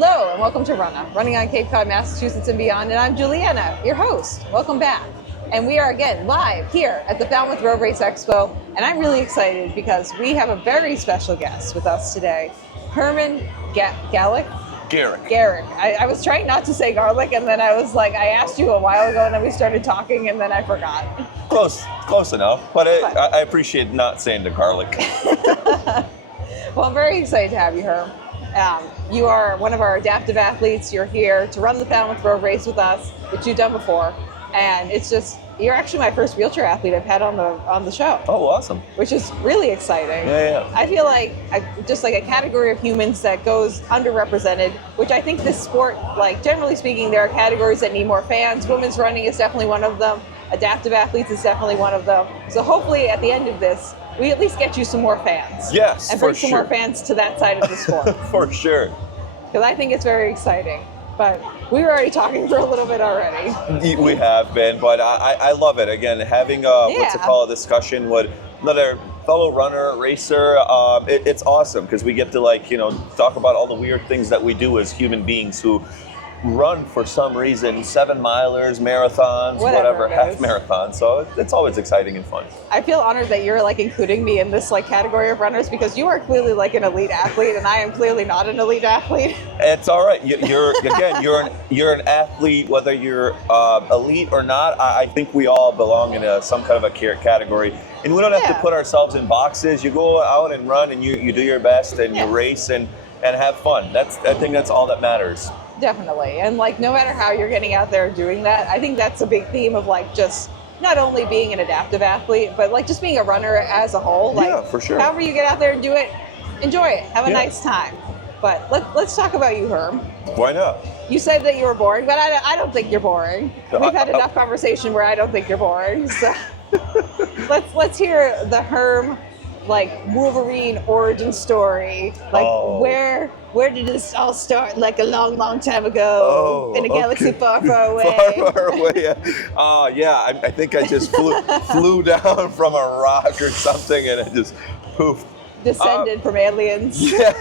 Hello and welcome to Runnah, running on Cape Cod, Massachusetts and beyond. And I'm Juliana, your host. Welcome back. And we are again live here at the Falmouth Road Race Expo. And I'm really excited because we have a very special guest with us today, Hermin Garic. I was trying not to say garlic, and then I was like, I asked you a while ago, and then we started talking, and then I forgot. Close enough, but I appreciate not saying the garlic. Well, I'm very excited to have you, Herm. You are one of our adaptive athletes. You're here to run the Falmouth Road Race with us, which you've done before, and you're actually my first wheelchair athlete I've had on the show. Oh, awesome! Which is really exciting. Yeah. I feel like just like a category of humans that goes underrepresented, which I think this sport, like generally speaking, there are categories that need more fans. Women's running is definitely one of them. Adaptive athletes is definitely one of them. So hopefully at the end of this, we at least get you some more fans. Yes, and bring some more fans to that side of the sport. For sure. Because I think it's very exciting. But we were already talking for a little bit already. We have been, but I love it. Again, having a discussion with another fellow runner, racer, it's awesome because we get to talk about all the weird things that we do as human beings who run for some reason 7-milers, marathons, whatever half marathons. So it's always exciting and fun. I feel honored that you're including me in this category of runners because you are clearly an elite athlete and I am clearly not an elite athlete. It's all right. You're an athlete whether you're elite or not. I think we all belong in some kind of a category, and we don't have to put ourselves in boxes. You go out and run and you do your best and you race and have fun. I think that's all that matters. Definitely. And no matter how you're getting out there doing that, I think that's a big theme of just not only being an adaptive athlete, but just being a runner as a whole. Yeah, for sure. However you get out there and do it, enjoy it. Have a nice time. But let's talk about you, Herm. Why not? You said that you were boring, but I don't think you're boring. We've had enough conversation where I don't think you're boring. So let's hear the Herm Wolverine origin story. Where did this all start? A long time ago in a galaxy far away. Far away. I think I just flew down from a rock or something and it just poof. Descended from aliens. Yeah.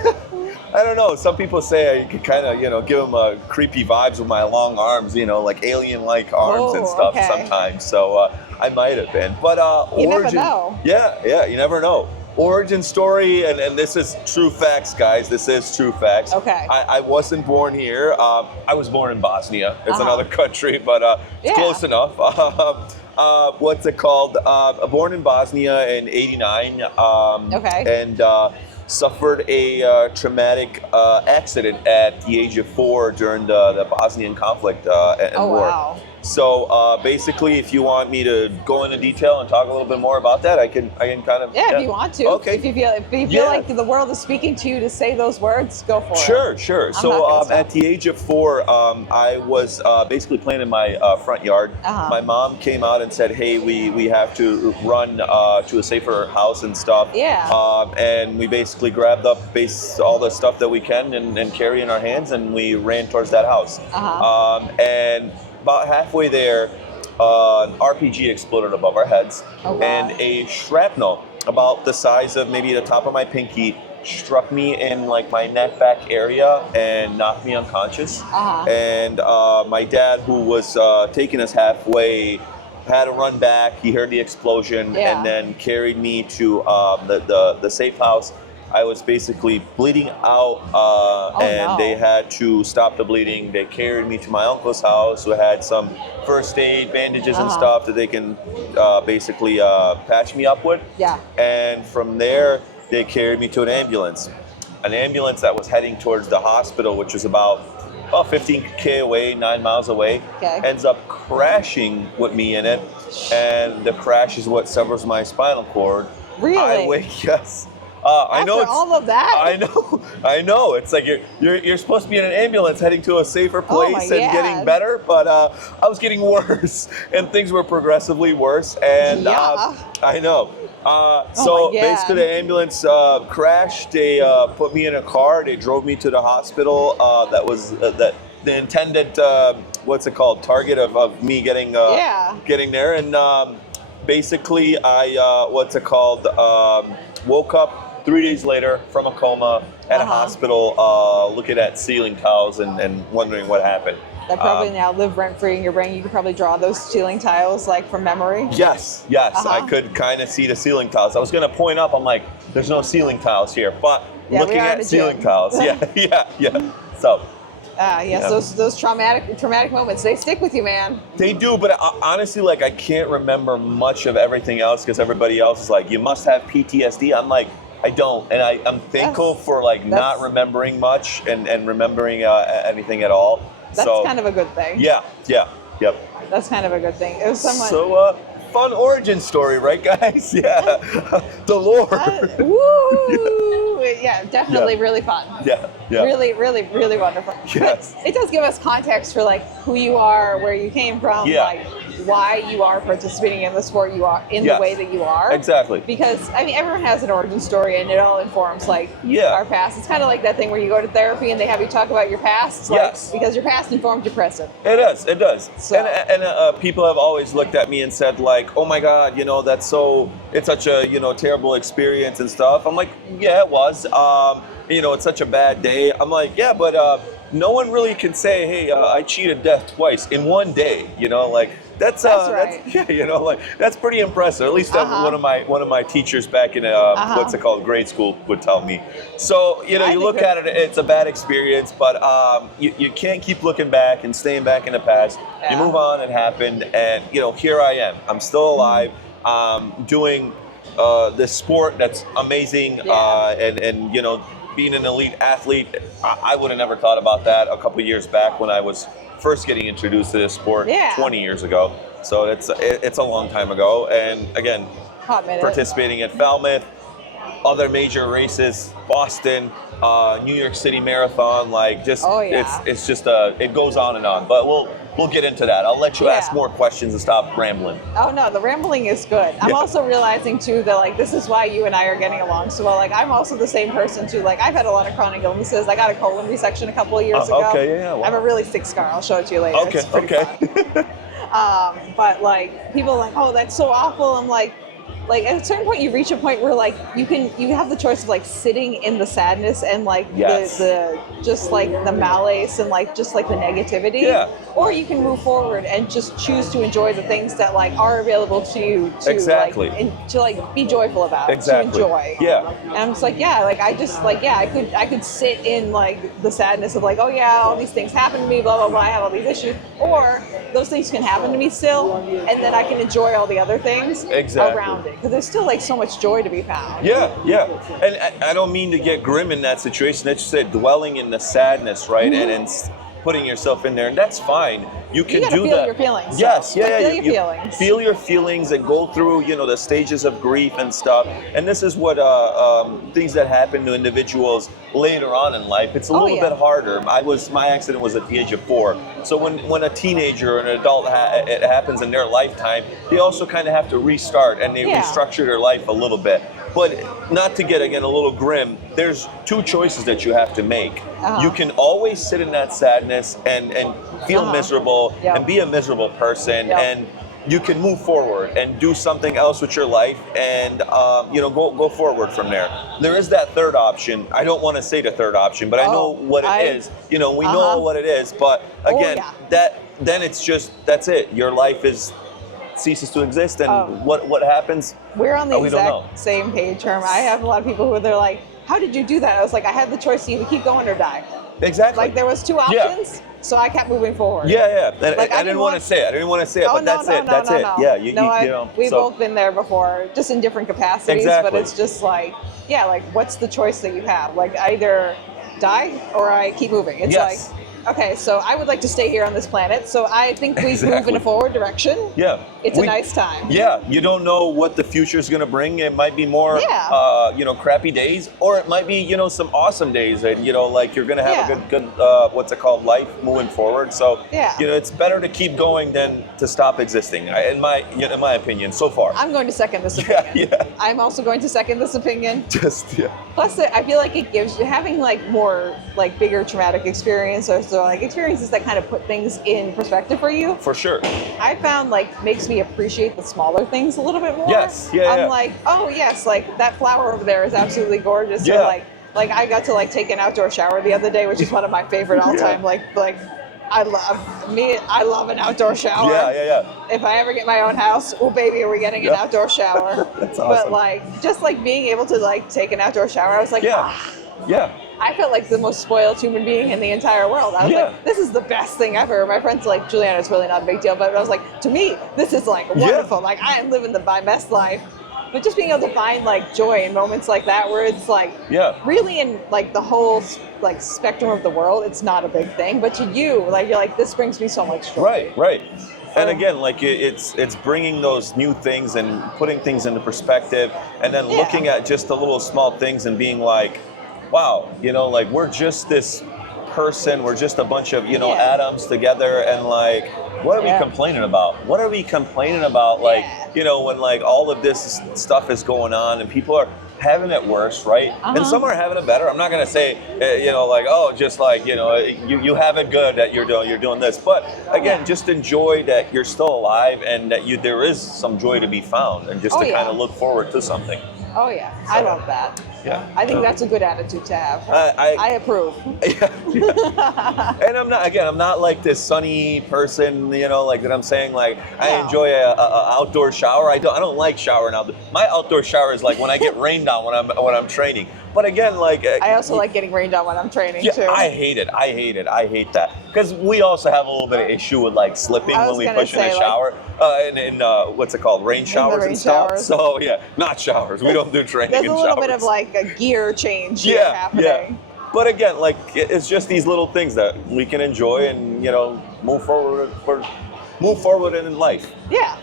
I don't know. Some people say I could kind of, give them creepy vibes with my long arms, like alien-like arms and stuff sometimes. So I might have been. But you never know. Yeah, you never know. Origin story, and this is true facts, guys. This is true facts. Okay. I wasn't born here. I was born in Bosnia. It's another country, but it's close enough. What's it called? Born in Bosnia in '89. And suffered a traumatic accident at the age of 4 during the Bosnian conflict and war. Wow. So basically, if you want me to go into detail and talk a little bit more about that, I can kind of. Yeah, if you want to. Okay. If you feel like the world is speaking to you to say those words, go for it. Sure. So at the age of 4, I was basically playing in my front yard. My mom came out and said, "Hey, we have to run to a safer house and stuff." Yeah. And we basically grabbed up all the stuff that we can and carry in our hands, and we ran towards that house. And about halfway there, an RPG exploded above our heads, and a shrapnel about the size of maybe the top of my pinky struck me in my neck back area and knocked me unconscious. And my dad, who was taking us halfway, had to run back. He heard the explosion and then carried me to the safe house. I was basically bleeding out, they had to stop the bleeding. They carried me to my uncle's house, who had some first aid, bandages and stuff that they can basically patch me up with. Yeah. And from there, they carried me to an ambulance that was heading towards the hospital, which was about 15K away, 9 miles away. Ends up crashing with me in it, and the crash is what severs my spinal cord. Really? Yes. I know all of that. I know. It's you're supposed to be in an ambulance heading to a safer place and getting better, but I was getting worse, and things were progressively worse. And I know. So basically, the ambulance crashed. They put me in a car. They drove me to the hospital. That was the intended target of me getting there. And basically, I woke up 3 days later, from a coma at a hospital, looking at ceiling tiles and wondering what happened. That probably now live rent-free in your brain. You could probably draw those ceiling tiles like from memory. Yes, I could kind of see the ceiling tiles. I was going to point up, I'm like, there's no ceiling tiles here, but looking at ceiling tiles, yeah. So. Yes, those traumatic moments, they stick with you, man. They do, but honestly, like, I can't remember much of everything else because everybody else is like, you must have PTSD. I'm like, I don't, and I'm thankful for like not remembering much and remembering anything at all. That's kind of a good thing. Yep. That's kind of a good thing. It was someone. So, fun origin story, right, guys? Yeah. The Lord. Woo! Yeah, definitely really fun. Yeah. Really, really, really wonderful. Yes. But it does give us context for like who you are, where you came from, like why you are participating in the sport you are in the way that you are. Exactly. Because I mean, everyone has an origin story, and it all informs like our past. It's kind of like that thing where you go to therapy and they have you talk about your past, because your past informs your present. It does. So. And people have always looked at me and said like, oh my God, it's such a terrible experience and stuff. I'm like, yeah, it was. It's such a bad day. I'm like, yeah, but no one really can say, hey, I cheated death twice in one day. That's right. That's pretty impressive. At least one of my teachers back in grade school would tell me. So you look at it, it's a bad experience, but you can't keep looking back and staying back in the past. You move on. It happened, and here I am. I'm still alive. Doing this sport that's amazing, and being an elite athlete. I would have never thought about that a couple years back when I was first getting introduced to this sport 20 years ago. So it's a long time ago. And again, participating at Falmouth, other major races, Boston, New York City Marathon, it's just it goes on and on. But we'll get into that. I'll let you ask more questions and stop rambling. Oh no, the rambling is good. I'm also realizing too that this is why you and I are getting along so well. I'm also the same person too. I've had a lot of chronic illnesses. I got a colon resection a couple of years ago. Okay, yeah. Wow. I have a really thick scar. I'll show it to you later. Okay, it's pretty fun. But people are like, oh, that's so awful. I'm like at a certain point you reach a point where you have the choice of sitting in the sadness and the just the malaise and just the negativity, or you can move forward and just choose to enjoy the things that are available to you to be joyful about, to enjoy. And I'm just I could sit in the sadness of all these things happen to me, blah blah blah, I have all these issues, or those things can happen to me still, and then I can enjoy all the other things around it. Because there's still so much joy to be found. Yeah. And I don't mean to get grim in that situation. That's just said dwelling in the sadness, right? And putting yourself in there, and that's fine. You can do feel that. Your feelings. Yes, feel your feelings. Feel your feelings and go through, the stages of grief and stuff. And this is what things that happen to individuals later on in life. It's a little bit harder. My accident was at the age of 4. So when a teenager or an adult it happens in their lifetime, they also kind of have to restart and they restructure their life a little bit. But not to get, again, a little grim, there's 2 choices that you have to make. You can always sit in that sadness and feel miserable and be a miserable person, and you can move forward and do something else with your life and go forward from there. There is that third option. I don't want to say the third option, but I know what it is. We know what it is, but again, then it's just, that's it. Your life ceases to exist, and what happens? We're on the exact same page, Herm. I have a lot of people who they're like, how did you do that? I was like, I had the choice to either keep going or die. Exactly. There was 2 options, so I kept moving forward. Yeah. And I didn't want to say it. But that's it. That's it. Yeah, we've both been there before, just in different capacities. Exactly. But it's just what's the choice that you have? Either die or I keep moving. It's okay, so I would like to stay here on this planet, so I think we move in a forward direction. Yeah. It's a nice time. Yeah, you don't know what the future is going to bring. It might be more, crappy days, or it might be, some awesome days, and, you're going to have a good, life moving forward. So, it's better to keep going than to stop existing, in my opinion, so far. I'm going to second this opinion. Yeah. I'm also going to second this opinion. Plus, I feel like it gives you, having, more, bigger traumatic experience, or or like experiences that kind of put things in perspective for you. For sure. I found like makes me appreciate the smaller things a little bit more. Yes. Yeah. I'm like, oh yes, like that flower over there is absolutely gorgeous. Yeah. Or like I got to like take an outdoor shower the other day, which is one of my favorite all time. Like I love an outdoor shower. Yeah. If I ever get my own house, oh baby, are we getting an outdoor shower? That's awesome. But like just like being able to like take an outdoor shower, I was like, yeah. I felt like the most spoiled human being in the entire world. I was like, this is the best thing ever. My friends were like, Juliana, it's really not a big deal. But I was like, to me, this is like wonderful. Like I am living my best life. But just being able to find like joy in moments like that where it's like really in like the whole like spectrum of the world, it's not a big thing. But to you, like you're like, this brings me so much joy. Right. And again, like it's bringing those new things and putting things into perspective, and then looking at just the little small things and being like, wow, like we're just this person, we're just a bunch of, atoms together, and like, what are we complaining about? What are we complaining about? Like, when like all of this stuff is going on and people are having it worse, right? And some are having it better. I'm not gonna say, like, oh, just like, you have it good that you're doing this. But again, just enjoy that you're still alive and that there is some joy to be found, and just to kind of look forward to something. Oh yeah, so, I love that. Yeah, I think that's a good attitude to have. I approve. And I'm not like this sunny person, like that. I'm saying like I enjoy a outdoor shower. I don't like showering out. My outdoor shower is like when I get rained on when I'm training. But again, like I also like getting rained on when I'm training too. I hate it. I hate that, because we also have a little bit of issue with like slipping when we push in the shower, in what's it called, rain showers and stuff. Showers. So not showers. We don't do training. There's in a little showers. bit of like a gear change here happening. Yeah. But again, like it's just these little things that we can enjoy and move forward in life. Yeah.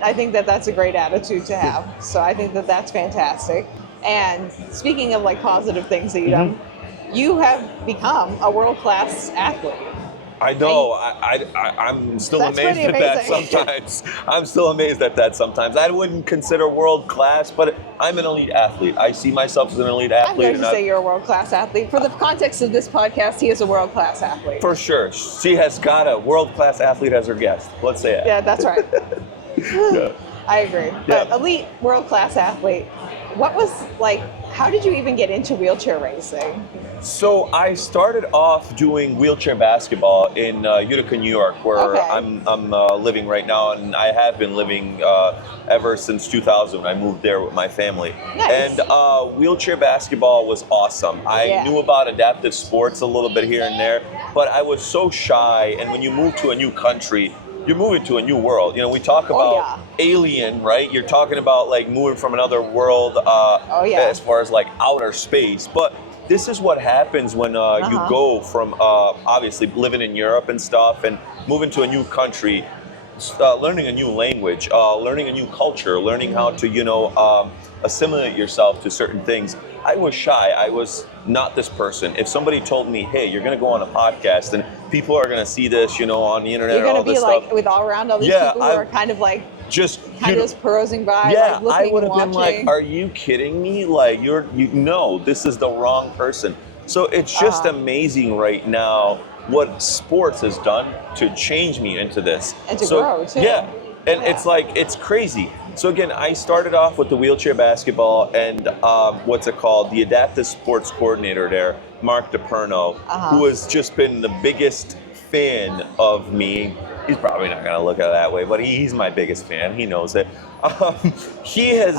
I think that's a great attitude to have. So I think that's fantastic. And speaking of like positive things that you've done, you have become a world-class athlete. I know. I'm still amazed at that sometimes. I'm still amazed at that sometimes. I wouldn't consider world-class, but I'm an elite athlete. I see myself as an elite athlete. I'm going to say you're a world-class athlete. For the context of this podcast, he is a world-class athlete. For sure. She has got a world-class athlete as her guest. Let's say it. Yeah, that's right. I agree. But elite world-class athlete. What was like, how did you even get into wheelchair racing? So I started off doing wheelchair basketball in Utica, New York, where I'm living right now, and I have been living ever since 2000. I moved there with my family. Nice. And wheelchair basketball was awesome. I knew about adaptive sports a little bit here and there, but I was so shy, and when you move to a new country, you're moving to a new world. We talk about alien, right? You're talking about like moving from another world as far as like outer space. But this is what happens when you go from obviously living in Europe and stuff and moving to a new country, learning a new language, learning a new culture, learning how to, assimilate yourself to certain things. I was shy. I was not this person. If somebody told me, hey, you're going to go on a podcast and people are going to see this, on the internet, you're all this stuff. You're going to be like with all around all these people who are kind of like just perusing by, yeah, like looking I would have and been like, are you kidding me? Like this is the wrong person. So it's just amazing right now what sports has done to change me into this. And to grow too. Yeah. And it's like, it's crazy. So again, I started off with the wheelchair basketball and the adaptive sports coordinator there, Mark DePerno, who has just been the biggest fan of me. He's probably not going to look at it that way, but he's my biggest fan. He knows it. He has,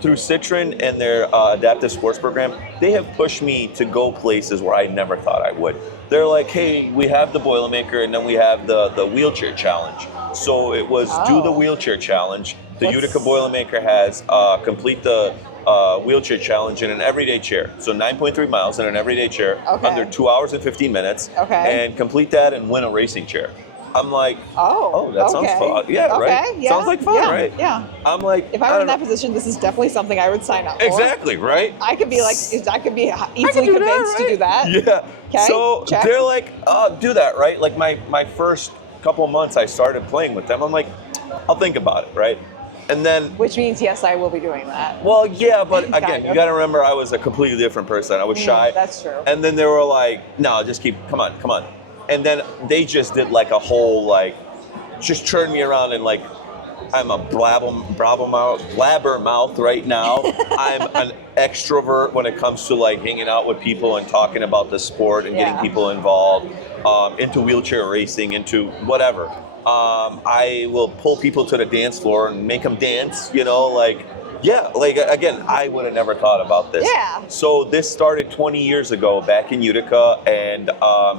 through Sitrin and their adaptive sports program, they have pushed me to go places where I never thought I would. They're like, hey, we have the Boilermaker and then we have the wheelchair challenge. So it was do the wheelchair challenge. The Utica Boilermaker has complete the wheelchair challenge in an everyday chair. So 9.3 miles in an everyday chair under 2 hours and 15 minutes. And complete that and win a racing chair. I'm like, that sounds fun. Yeah, right? Yeah. Sounds like fun, right? Yeah. I'm like, if I were in that position, this is definitely something I would sign up for. Exactly, right? I could be easily convinced to do that. Yeah. Okay. So they're like, do that, right? Like my first couple of months I started playing with them. I'm like, I'll think about it, right? And then, which means yes, I will be doing that. Well, yeah, but again, you got to remember, I was a completely different person. I was shy. That's true. And then they were like, "No, just come on." and then they just did like a whole like, just turned me around and like, I'm a blabbermouth right now. I'm an extrovert when it comes to like hanging out with people and talking about the sport and getting people involved, into wheelchair racing, into whatever. I will pull people to the dance floor and make them dance, you know, like, yeah, like again, I would have never thought about this. Yeah. So this started 20 years ago back in Utica, and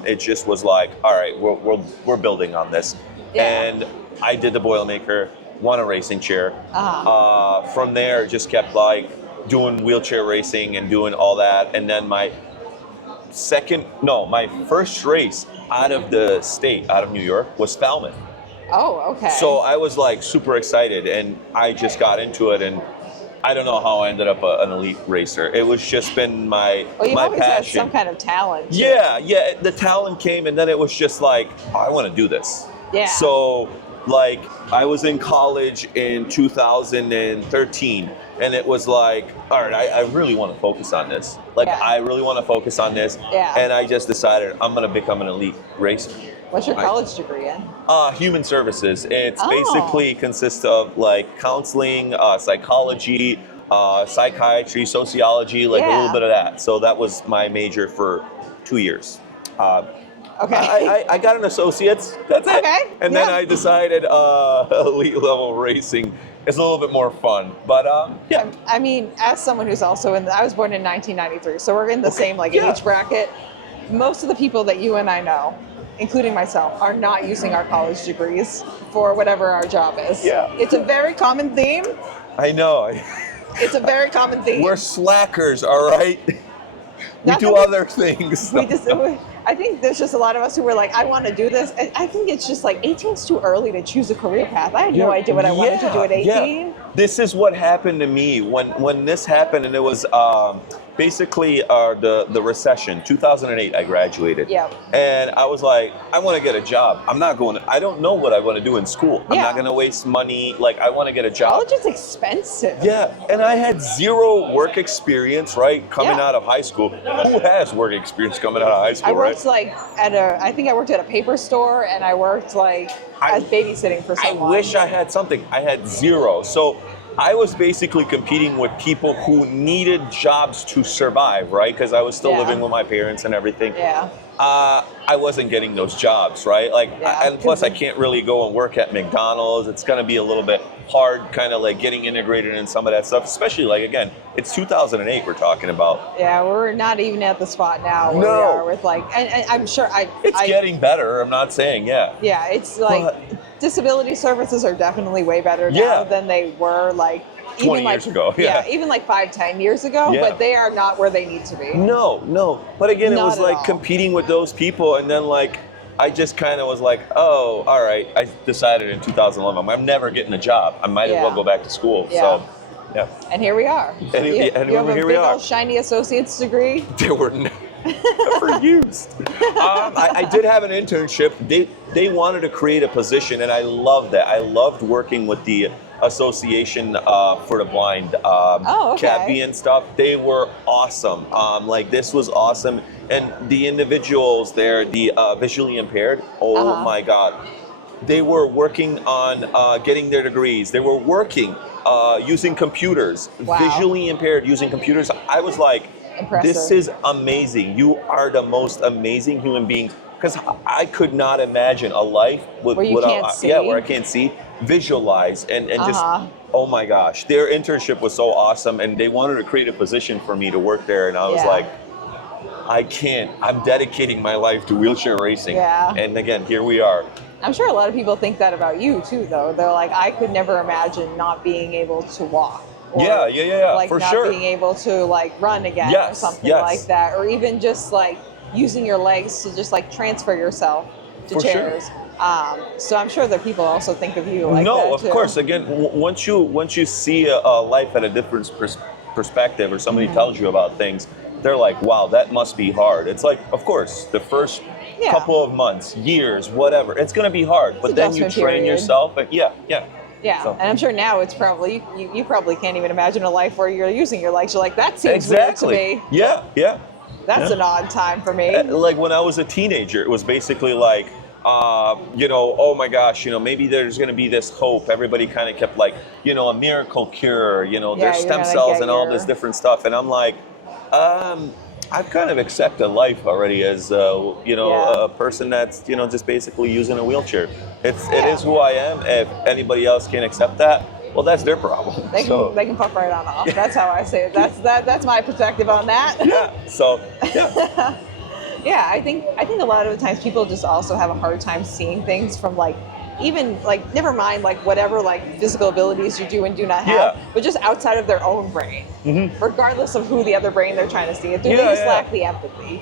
it just was like, all right, we're building on this. Yeah. And I did the Boilermaker, won a racing chair. From there, just kept like doing wheelchair racing and doing all that. And then my first race out of the state, out of New York, was Falmouth. Oh, okay. So I was like super excited, and I just got into it, and I don't know how I ended up an elite racer. It was just been my you've always passion. had some kind of talent. Yeah, the talent came, and then it was just like, I want to do this. Yeah. So like I was in college in 2013, and it was like, all right, I really want to focus on this. Like I really want to focus on this. Yeah. And I just decided I'm going to become an elite racer. What's your college degree in? Human services. It's basically consists of like counseling, psychology, psychiatry, sociology, like a little bit of that. So that was my major for 2 years. Okay. I got an associate's. That's it. Okay. And then I decided elite level racing is a little bit more fun. But yeah. I mean, as someone who's also I was born in 1993, so we're in the same like age bracket. Most of the people that you and I know, including myself, are not using our college degrees for whatever our job is. Yeah. It's a very common theme. I know. It's a very common theme. We're slackers, all right? We do other things. I think there's just a lot of us who were like, I want to do this. And I think it's just like 18 is too early to choose a career path. I had no idea what I wanted to do at 18. Yeah. This is what happened to me when this happened, and it was basically the recession. 2008, I graduated. Yeah. And I was like, I want to get a job. I don't know what I want to do in school. I'm not going to waste money. Like, I want to get a job. College is expensive. Yeah, and I had zero work experience, right, coming out of high school. Who has work experience coming out of high school, right? I think I worked at a paper store, and I worked as babysitting for someone. I wish I had something. I had zero. So I was basically competing with people who needed jobs to survive, right? Because I was still living with my parents and everything. Yeah. I wasn't getting those jobs, right? And plus I can't really go and work at McDonald's. It's going to be a little bit hard kind of like getting integrated in some of that stuff, especially like, again, it's 2008 we're talking about. Yeah, we're not even at the spot now where we are with and I'm sure it's getting better. I'm not saying, Yeah, it's like disability services are definitely way better now than they were 20 years ago. Even 5-10 years ago, but they are not where they need to be. No. But again, it was like all. competing with those people, and then I just kind of was like, oh, all right. I decided in 2011, I'm never getting a job. I might as well go back to school. Yeah. So, yeah. And here we are. And you have a here big old shiny associate's degree. They were never used. I did have an internship. They wanted to create a position, and I loved that. I loved working with the Association for the Blind, CAPI and stuff. They were awesome. This was awesome. And the individuals there, the visually impaired, my God. They were working on getting their degrees. They were working using computers, visually impaired using computers. I was like, impressive. This is amazing. You are the most amazing human beings. Because I could not imagine a life where I can't see, visualize, and just, oh my gosh. Their internship was so awesome, and they wanted to create a position for me to work there, and I was like, I can't. I'm dedicating my life to wheelchair racing. Yeah. And again, here we are. I'm sure a lot of people think that about you too, though. They're like, I could never imagine not being able to walk. Or, for not sure. being able to run again or something like that, or even just using your legs to just transfer yourself to chairs. Sure. So I'm sure that people also think of you like that too. No, of course. Again, once you see a life at a different perspective, or somebody tells you about things, they're like, wow, that must be hard. It's like, of course, the first couple of months, years, whatever, it's going to be hard. But then you train yourself. And Yeah, so. And I'm sure now it's probably, you probably can't even imagine a life where you're using your legs. You're like, that seems weird to me. Yeah. That's an odd time for me. Like when I was a teenager, it was basically like, oh my gosh, maybe there's going to be this hope. Everybody kind of kept like, a miracle cure, there's stem cells and all this different stuff. And I'm like, I've kind of accepted life already as, a person that's, just basically using a wheelchair. It is who I am. If anybody else can't accept that, well, that's their problem. They can pop right on off. That's how I say it. That's my perspective on that. Yeah. So, yeah. Yeah, I think a lot of the times people just also have a hard time seeing things from like, even like, never mind like whatever like physical abilities you do and do not have, but just outside of their own brain, regardless of who the other brain they're trying to see it through. They just lack the empathy,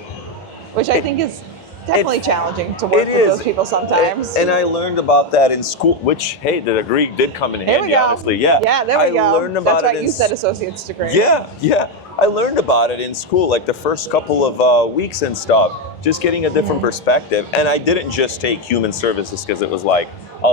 which I think is definitely challenging to work with those people sometimes. And I learned about that in school, which, hey, the degree did come in handy, honestly. Yeah, there we go. I learned about That's why you said associate's degree. Yeah. I learned about it in school, like the first couple of weeks and stuff, just getting a different perspective. And I didn't just take human services because it was like,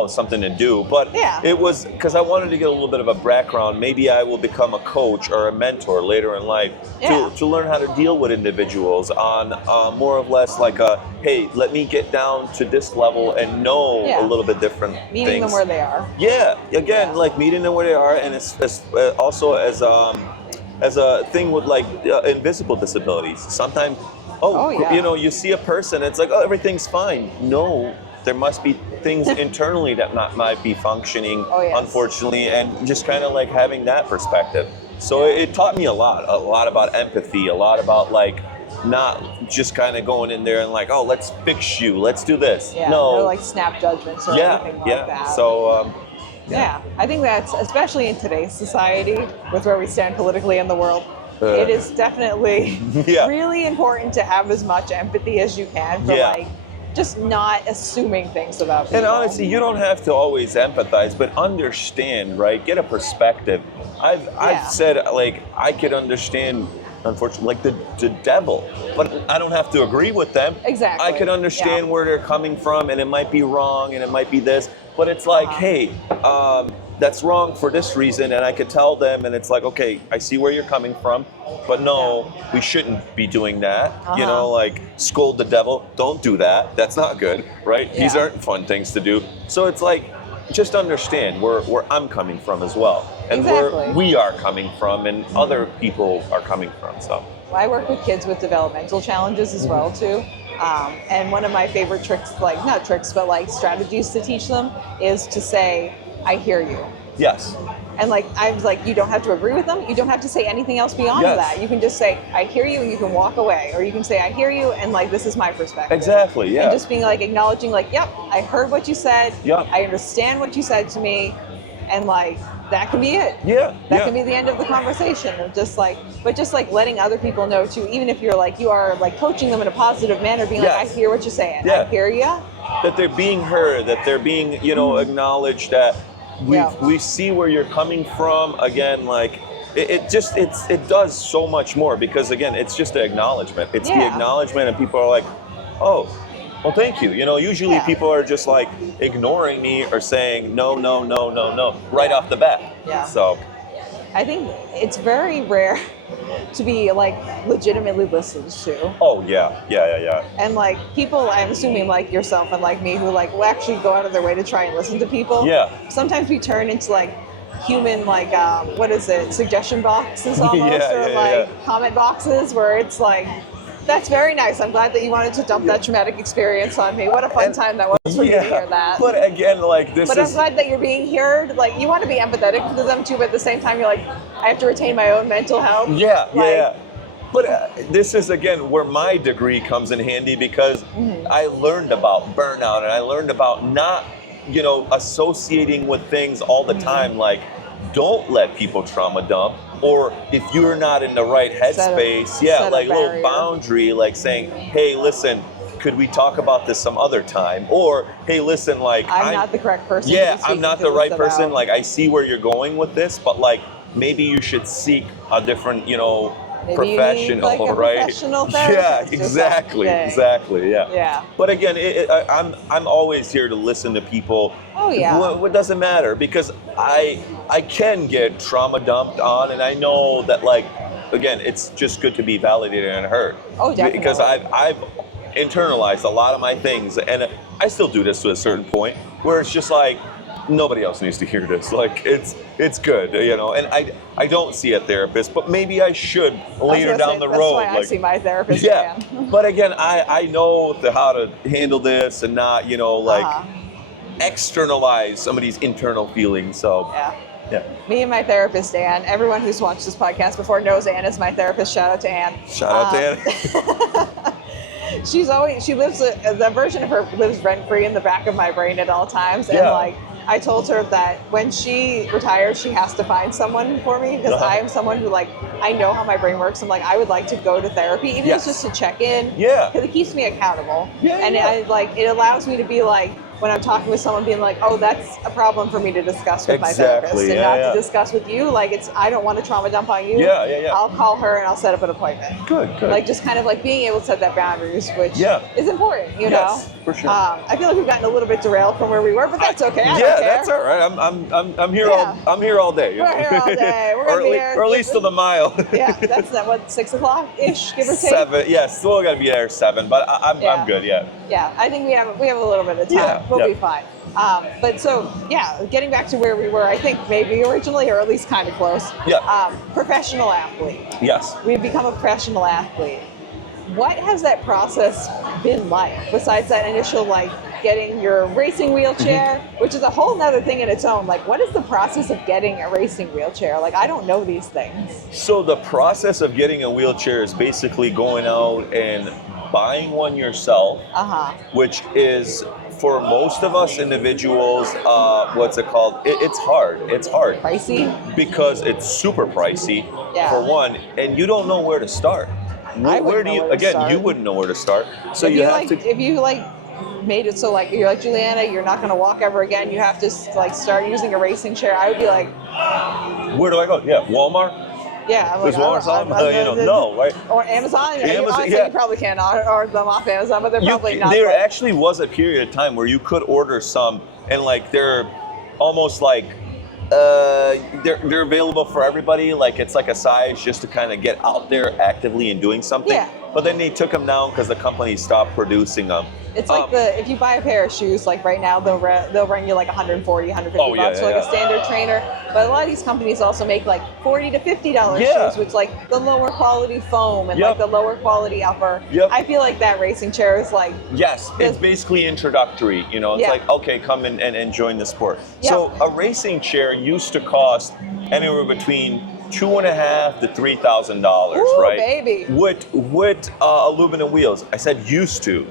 something to do. But it was because I wanted to get a little bit of a background. Maybe I will become a coach or a mentor later in life to learn how to deal with individuals on more or less like hey, let me get down to this level and know a little bit different Meeting things. them where they are. Yeah, again, like meeting them where they are, and it's also as a thing with like invisible disabilities. Sometimes, you see a person, it's like, everything's fine. No, there must be things internally that might be functioning, unfortunately, and just kind of like having that perspective. So it taught me a lot about empathy, a lot about like not just kind of going in there and like, let's fix you, let's do this. Yeah, no, like snap judgments or anything like that. So. I think that's, especially in today's society, with where we stand politically in the world, it is definitely really important to have as much empathy as you can for like just not assuming things about people. And honestly, you don't have to always empathize, but understand, right? Get a perspective. I've said, like, I could understand, unfortunately, like the devil, but I don't have to agree with them. Exactly. I can understand where they're coming from, and it might be wrong, and it might be this, but it's like, hey, that's wrong for this reason, and I could tell them, and it's like, okay, I see where you're coming from, but no, we shouldn't be doing that. Like scold the devil. Don't do that. That's not good, right? These aren't fun things to do. So it's like, just understand where I'm coming from as well, and where we are coming from, and other people are coming from. So I work with kids with developmental challenges as well too. And one of my favorite tricks, like not tricks, but like strategies to teach them is to say, I hear you. Yes. And like, I was like, you don't have to agree with them. You don't have to say anything else beyond that. You can just say, I hear you, and you can walk away. Or you can say, I hear you, and like, this is my perspective. Exactly, yeah. And just being like, acknowledging like, yep, I heard what you said. Yep. I understand what you said to me. And like, that can be it. Yeah. That can be the end of the conversation. Of just like, but just like letting other people know too, even if you're like, you are like coaching them in a positive manner, being like, I hear what you're saying. I hear you. That they're being heard, that they're being, acknowledged, that we see where you're coming from. Again, like it does so much more, because again, it's just the acknowledgement. It's the acknowledgement, and people are like, oh, well, thank you. Usually people are just like ignoring me or saying no right off the bat. Yeah. So I think it's very rare to be like legitimately listened to. Oh yeah. And like people, I'm assuming like yourself and like me, who like will actually go out of their way to try and listen to people. Yeah. Sometimes we turn into like human, like suggestion boxes almost, comment boxes, where it's like, that's very nice. I'm glad that you wanted to dump that traumatic experience on me. What a fun time that was for you to hear that. But again, like I'm glad that you're being heard. Like, you want to be empathetic to them too, but at the same time, you're like, I have to retain my own mental health. Yeah. But this is, again, where my degree comes in handy, because I learned about burnout, and I learned about not, associating with things all the time. Like, don't let people trauma dump. Or if you're not in the right headspace, like a little boundary, like saying, hey, listen, could we talk about this some other time? Or, hey, listen, like, I'm not the correct person. Yeah, I'm not the right person. Like, I see where you're going with this, but like, maybe you should seek a different, maybe professional, you need, like, a right? professional therapist. Exactly. Yeah. Yeah. But again, I'm always here to listen to people. Oh yeah. What doesn't matter, because I can get trauma dumped on, and I know that like again, it's just good to be validated and heard. Oh, definitely. Because I've internalized a lot of my things, and I still do this to a certain point where it's just like, nobody else needs to hear this. Like, it's good, you know. And I don't see a therapist, but maybe I should later down the road. That's why I like, see my therapist. Yeah, but again, I know how to handle this and not, you know, like externalize some of these internal feelings. So yeah. Me and my therapist, Ann. Everyone who's watched this podcast before knows Ann is my therapist. Shout out to Ann. Shout out to Ann. She lives, the version of her lives rent free in the back of my brain at all times. And like, I told her that when she retires, she has to find someone for me, because I am someone who, like, I know how my brain works. I'm like, I would like to go to therapy, even if it's just to check in. Yeah. Because it keeps me accountable. And it allows me to be like, when I'm talking with someone, being like, oh, that's a problem for me to discuss with my therapist, and not to discuss with you. Like, I don't want to trauma dump on you. I'll call her and I'll set up an appointment. Good. Like, just kind of like being able to set that boundaries, which is important, you know? For sure. I feel like we've gotten a little bit derailed from where we were, but that's okay. I don't care. That's all right. I'm here I'm here all day. We're here all day. We're gonna be here, or at least to the mile. That's what, 6 o'clock ish, give or take. 7. Yeah, still gotta be there 7, but I'm good. Yeah, I think we have a little bit of time. We'll be fine. But so, getting back to where we were, I think maybe originally, or at least kind of close. Professional athlete. Yes. We've become a professional athlete. What has that process been like, besides that initial, like, getting your racing wheelchair, which is a whole nother thing in its own? Like, what is the process of getting a racing wheelchair? Like, I don't know these things. So the process of getting a wheelchair is basically going out and buying one yourself, which is, for most of us individuals, what's it called? It's hard. Pricey? Because it's super pricey, for one, and you don't know where to start. Where do you, again, you wouldn't know where to start. So if you made it so, like, you're like, Juliana, you're not going to walk ever again, you have to, like, start using a racing chair, I would be like, where do I go? Walmart? Yeah, I'm like, Walmart something? No, right? Or Amazon. You probably can't order them off Amazon, but they're probably not. There actually was a period of time where you could order some, and like they're almost like they're available for everybody. Like, it's like a size just to kind of get out there actively and doing something. Yeah. But then they took them down because the company stopped producing them. It's like if you buy a pair of shoes, like right now, they'll run you like 140, 150 bucks for like a standard trainer. But a lot of these companies also make like $40 to $50 shoes, which like the lower quality foam and like the lower quality upper. I feel like that racing chair is like... Yes, it's basically introductory. You know, it's like, okay, come in and join the sport. So a racing chair used to cost anywhere between $2,500 to $3,000, right? Baby. With aluminum wheels. I said used to.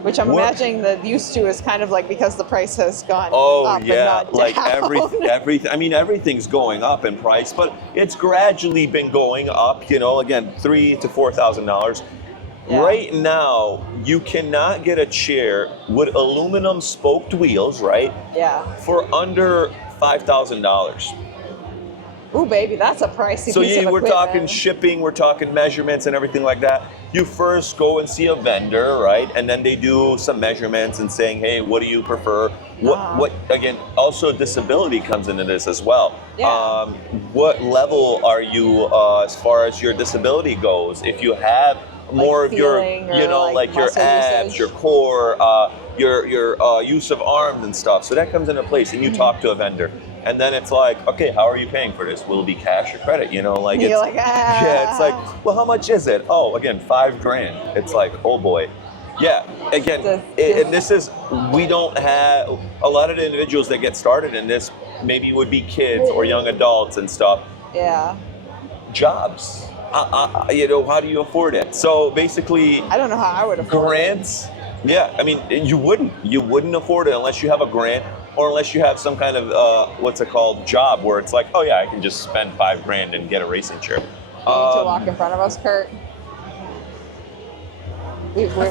Which I'm imagining the used to is kind of like because the price has gone up and not like down. everything. I mean, everything's going up in price, but it's gradually been going up. You know, again, $3,000 to $4,000. Right now, you cannot get a chair with aluminum spoked wheels, right? For under $5,000. Ooh, baby, that's a pricey piece of equipment. So we're talking shipping, we're talking measurements and everything like that. You first go and see a vendor, right? And then they do some measurements and saying, hey, what do you prefer? What again, also disability comes into this as well. What level are you as far as your disability goes? If you have more of your, you know, like your abs, your core, your use of arms and stuff. So that comes into place, and you talk to a vendor. And then it's like, okay, how are you paying for this? Will it be cash or credit? You know, like it's like, it's like, well, how much is it? Oh, again, $5,000. It's like, oh boy. Yeah, again, and this is, we don't have, a lot of the individuals that get started in this maybe would be kids or young adults and stuff. Jobs. You know, how do you afford it? So basically, I don't know how I would afford grants. I mean, you wouldn't afford it unless you have a grant, or unless you have some kind of what's it called, job where it's like, oh yeah, I can just spend $5,000 and get a racing chair. You need to walk in front of us, Kurt.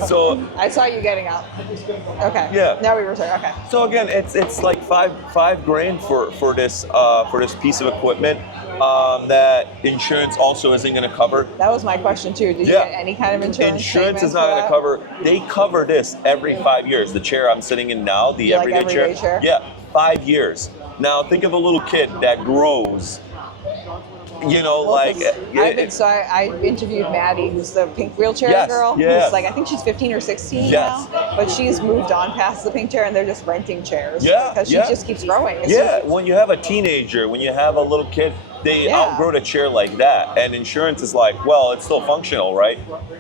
So I saw you getting up. Okay. Yeah. Now we return. Okay. So again, it's like $5,000 for this piece of equipment that insurance also isn't going to cover. That was my question too. Did you get any kind of insurance? Insurance is not going to cover. They cover this every 5 years. The chair I'm sitting in now, the everyday chair. Yeah, 5 years. Now think of a little kid that grows You know, Well, like 'cause I interviewed Maddie, who's the pink wheelchair Yes, girl. yeah. Who's like, I think she's 15 or 16 Yes. now, but she's moved on past the pink chair, and they're just renting chairs. Yeah, because she yeah. just keeps growing. It's yeah, just- when you have a teenager, when you have a little kid, they Yeah. outgrow a chair like that, and insurance is like, well, it's still functional, right?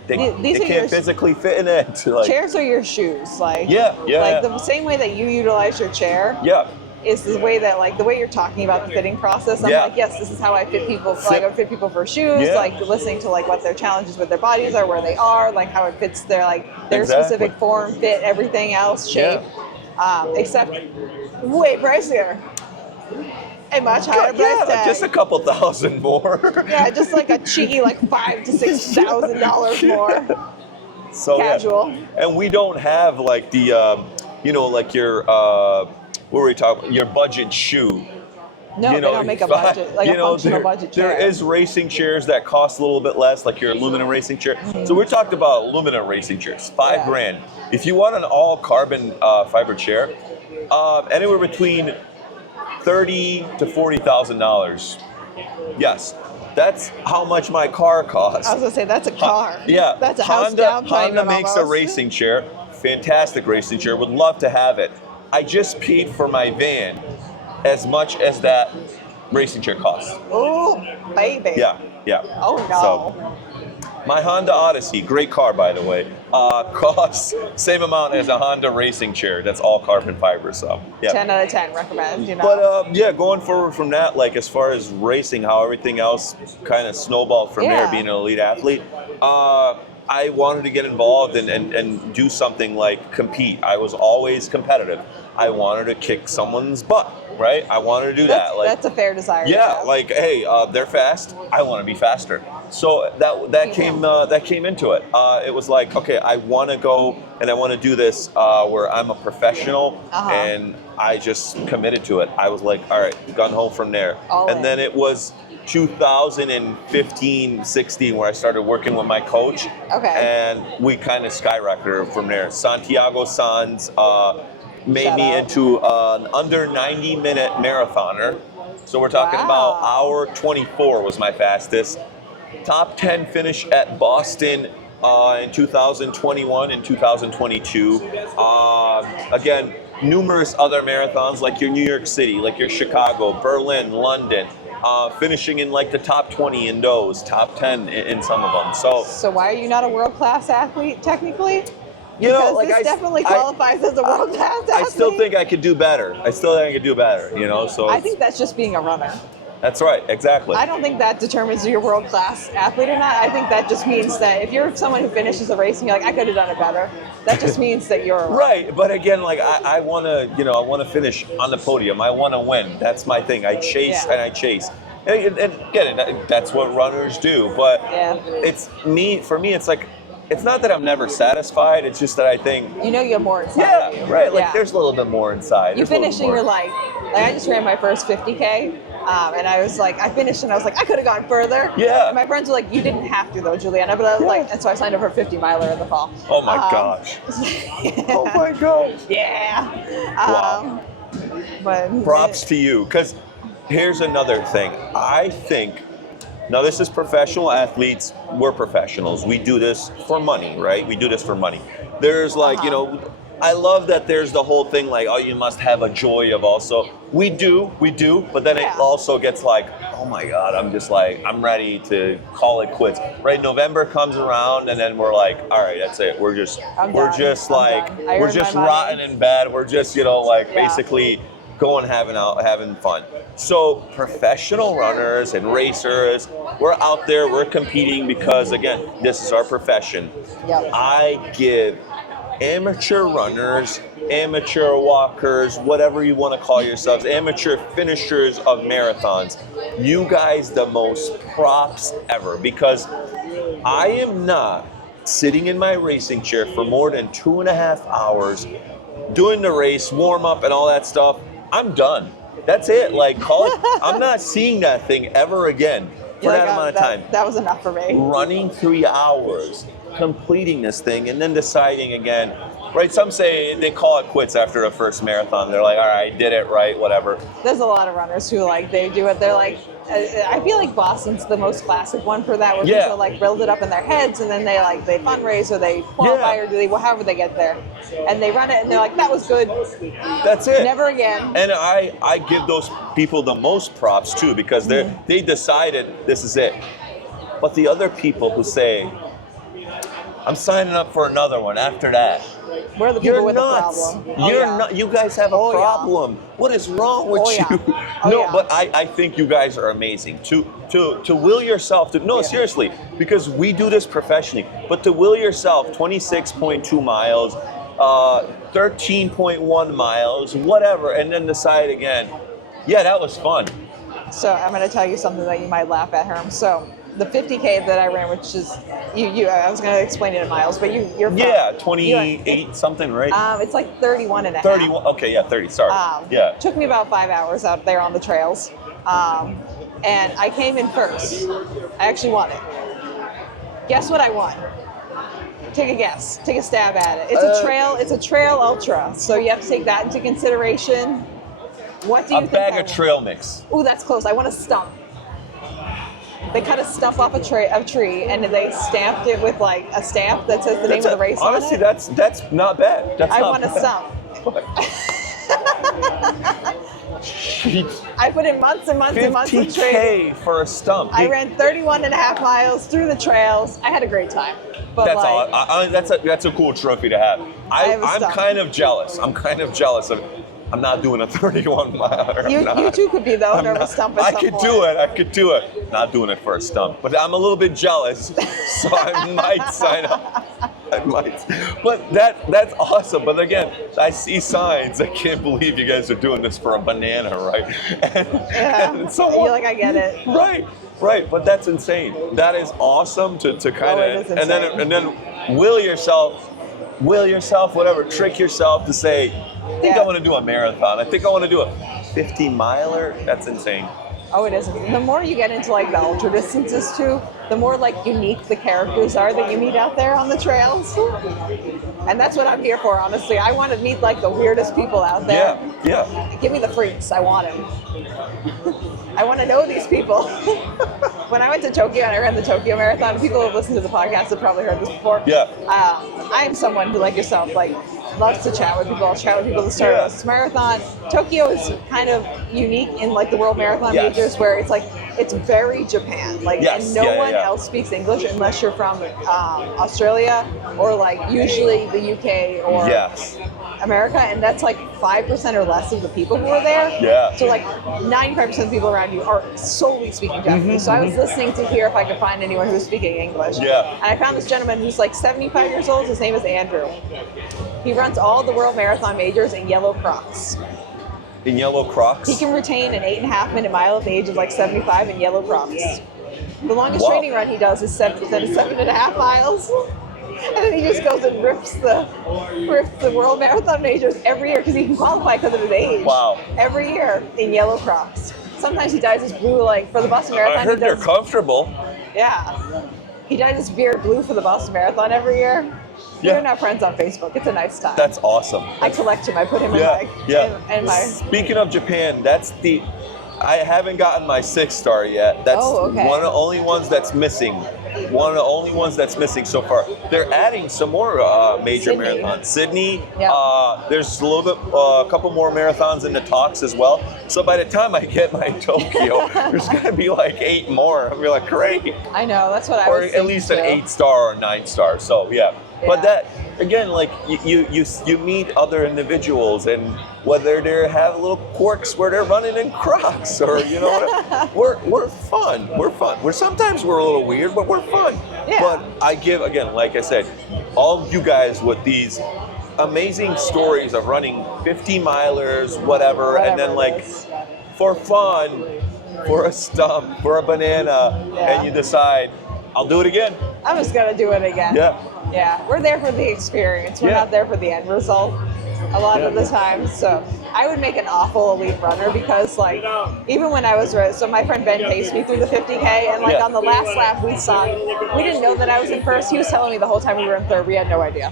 These They are can't your- physically fit in it. Like, chairs are your shoes, like Yeah, yeah, like yeah. the same way that you utilize your chair. yeah, Is the way that the way you're talking about the fitting process. I'm Yeah. like, yes, this is how I fit people. Like I fit people for shoes. Yeah. Like listening to what their challenges with their bodies are, where they are, like how it fits their Exactly. specific form, fit, everything else, shape. Except way pricier. A much higher price tag. just a couple thousand more. Yeah, just like a cheeky $5,000 to $6,000 more. So Casual. Yeah. And we don't have like the, like your, what were we talking? Your budget shoe. No, they don't make a budget, like a functional budget chair. There is racing chairs that cost a little bit less, like your aluminum racing chair. Mm-hmm. So we talked about aluminum racing chairs, $5,000. If you want an all carbon fiber chair, anywhere between $30,000 to $40,000. Yes, that's how much my car costs. I was gonna say that's a car. Yeah, That's a house down payment. Honda makes a almost. racing chair, fantastic racing chair. Would love to have it. I just paid for my van as much as that racing chair costs. Ooh, baby. Yeah. Oh no. So, my Honda Odyssey, great car by the way, costs same amount as a Honda racing chair. That's all carbon fiber. So yeah. 10 out of 10 recommend. But going forward from that, like as far as racing, how everything else kind of snowballed from there, being an elite athlete, I wanted to get involved and do something like compete. I was always competitive. I wanted to kick someone's butt, right? I wanted to do that. That's a fair desire. to Yeah, have. like hey, they're fast. I want to be faster. So that came into it. It was like, okay, I want to go and I want to do this where I'm a professional, and I just committed to it. I was like, all right, gun home from there. Then it was 2015, 16 where I started working with my coach. Okay. And we kind of skyrocketed from there. Santiago Sanz made Shout me out. into an under 90-minute marathoner. So we're talking about hour 24 was my fastest. Top 10 finish at Boston in 2021 and 2022. Again, numerous other marathons like your New York City, like your Chicago, Berlin, London. Finishing in like the top 20 in those, top 10 in some of them. So why are you not a world-class athlete technically? You know, Because like this definitely qualifies as a world-class athlete. I still think I could do better. You know, so. I think that's just being a runner. That's right, exactly. I don't think that determines if you're a world-class athlete or not. I think that just means that if you're someone who finishes a race and you're like, I could have done it better, that just means that you're a runner. Right, but again, like I want to finish on the podium. I want to win. That's my thing. I chase and I chase. And again, that's what runners do. But for me, it's like, it's not that I'm never satisfied. It's just that I think you have more inside of you. Right. Like there's a little bit more inside. You finish and you're like I just ran my first 50K, and I was like, I finished and I was like, I could have gone further. Yeah. And my friends were like, you didn't have to though, Juliana. But I was like, and so I signed up for a 50 miler in the fall. Oh my gosh. Oh my gosh. Yeah. Wow. But props to you, because here's another thing. I think. Now, this is professional athletes. We're professionals. We do this for money, right? We do this for money. There's like, I love that there's the whole thing like, oh, you must have a joy of also. We do, but then it also gets like, oh my God, I'm just like, I'm ready to call it quits. Right? November comes around and then we're like, all right, that's it. We're just rotting in bed. We're just, basically going having fun. So professional runners and racers, we're out there, we're competing because again, this is our profession. Yep. I give amateur runners, amateur walkers, whatever you want to call yourselves, amateur finishers of marathons, you guys the most props ever, because I am not sitting in my racing chair for more than 2.5 hours doing the race, warm up and all that stuff. I'm done. That's it. Like, call it. I'm not seeing that thing ever again for that amount of time. That was enough for me. Running 3 hours, completing this thing, and then deciding again. Right? Some say they call it quits after the first marathon. They're like, all right, did it, right, whatever. There's a lot of runners who they do it. They're like, I feel like Boston's the most classic one for that, where Yeah. people like build it up in their heads and then they fundraise or they qualify or however they get there, and they run it and they're like, that was good. That's it. Never again. And I give those people the most props too, because they decided this is it. But the other people who say, I'm signing up for another one after that. We're the people You're with nuts. the problem. You're not. You guys have a problem. What is wrong with you? But I think you guys are amazing. To will yourself to seriously, because we do this professionally. But to will yourself 26.2 miles, 13.1 miles, whatever, and then decide again. Yeah, that was fun. So I'm going to tell you something that you might laugh at, Herm. So the 50K that I ran, which is I was going to explain it in miles, but you're 28 something, right? It's like 31 and a half. 31. Okay, yeah, 30. Sorry. Took me about 5 hours out there on the trails, and I came in first. I actually won it. Guess what I won? Take a guess. Take a stab at it. It's a trail ultra, so you have to take that into consideration. What do you think? A bag of trail mix. Ooh, that's close. I want a stump. They cut a stump off a tree and they stamped it with like a stamp that says the name of the race on it. Honestly, that's not bad. I want a stump. I put in months and months and months of training. 50K for a stump. I ran 31 and a half miles through the trails. I had a great time. But that's all. That's a cool trophy to have. I'm kind of jealous. I'm not doing a 31 mile. You too could be the owner of a stump at some point. I could do it. Not doing it for a stump. But I'm a little bit jealous, so I might sign up. I might. But that's awesome. But again, I see signs. I can't believe you guys are doing this for a banana, right? And you're like, I get it. Right. But that's insane. That is awesome to kind of, and then will yourself, whatever, trick yourself to say, I think I want to do a marathon. I think I want to do a 50 miler. That's insane. Oh, it is. The more you get into like the ultra distances too, the more like unique the characters are that you meet out there on the trails. And that's what I'm here for, honestly. I want to meet like the weirdest people out there. Yeah. Give me the freaks. I want them. I want to know these people. When I went to Tokyo and I ran the Tokyo Marathon, people who have listened to the podcast have probably heard this before. Yeah. I'm someone who, like yourself, like loves to chat with people. I'll chat with people to start this marathon. Tokyo is kind of unique in like the world marathon majors, where it's like it's very Japan, like, and no one else speaks English unless you're from Australia or like usually the UK or America, and that's like 5% or less of the people who are there. Yeah. So like 95% of the people around you are solely speaking Japanese. So I was listening to hear if I could find anyone who was speaking English. Yeah. And I found this gentleman who's like 75 years old. His name is Andrew. He runs all the world marathon majors in yellow Crocs. In yellow Crocs? He can retain an 8.5 minute mile at the age of like 75 in yellow Crocs. The longest training run he does is 7.5 miles. And then he just goes and rips the world marathon majors every year because he can qualify because of his age. Wow. Every year in yellow Crocs. Sometimes he dyes his blue, like for the Boston Marathon. I heard they're comfortable. Yeah. He dyes his beard blue for the Boston Marathon every year. We're not friends on Facebook. It's a nice time. That's awesome. I collect him. I put him in my... Speaking of Japan, I haven't gotten my 6-star yet. That's one of the only ones that's missing. One of the only ones that's missing so far. They're adding some more major marathons. Sydney. There's a couple more marathons in the talks as well. So by the time I get my Tokyo, there's gonna be like 8 more. I'm gonna be like, great. I know. That's what I was thinking. Or at least an 8-star or 9-star. So yeah. But that again, like you meet other individuals, and whether they have little quirks where they're running in Crocs, or you know, we're fun. We're sometimes we're a little weird, but we're fun. Yeah. But I give, again, like I said, all you guys with these amazing stories of running 50 milers, whatever, and then like for fun, for a stump, for a banana, and you decide, I'll do it again. I'm just gonna do it again. Yeah. Yeah, we're there for the experience. We're not there for the end result. a lot of the time. So I would make an awful elite runner because like even when I was so my friend Ben paced me through the 50K and like on the last lap we didn't know that I was in first. He was telling me the whole time we were in third. We had no idea.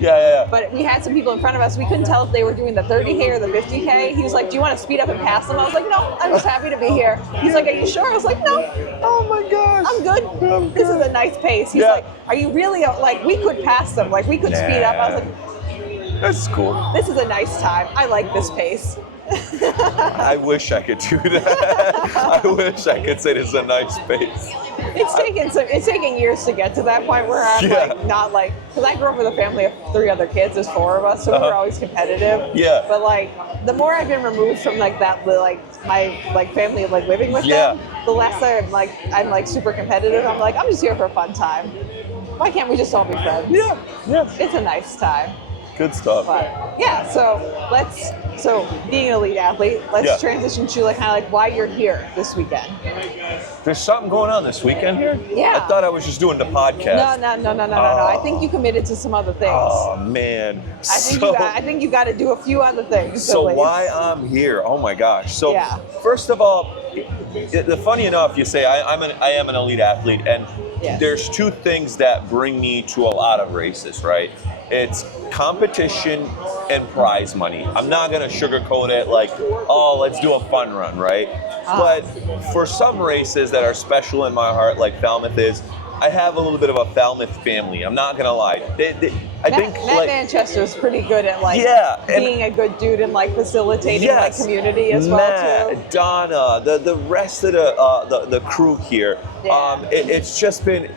But we had some people in front of us. We couldn't tell if they were doing the 30K or the 50K. He was like, do you want to speed up and pass them? I was like, no, I'm just happy to be here. He's like, are you sure? I was like, no. Oh my gosh. I'm good. This is a nice pace. He's like, are you really, like, we could pass them. Like, we could speed up. I was like, that's cool. This is a nice time. I like this pace. I wish I could do that. I wish I could say this is a nice pace. It's taken years to get to that point where I'm like not like, because I grew up with a family of 3 other kids. There's 4 of us, so we were always competitive. Yeah. But like the more I've been removed from like that, like my like family of like living with them, the less I'm like super competitive. I'm like, I'm just here for a fun time. Why can't we just all be friends? Yeah. It's a nice time. Good stuff. But yeah, so being an elite athlete, let's transition to like kind of like why you're here this weekend. There's something going on this weekend here? Yeah. I thought I was just doing the podcast. No. I think you committed to some other things. Oh man. I think you got to do a few other things. So why I'm here? Oh my gosh. So first of all, funny enough, you say I am an elite athlete, and there's 2 things that bring me to a lot of races, right? It's competition and prize money. I'm not gonna sugarcoat it like, oh, let's do a fun run, right? But for some races that are special in my heart, like Falmouth is, I have a little bit of a Falmouth family. I'm not gonna lie. I think Matt Manchester is pretty good at like being a good dude and like facilitating like community as well too. Donna, the rest of the crew here. It's just been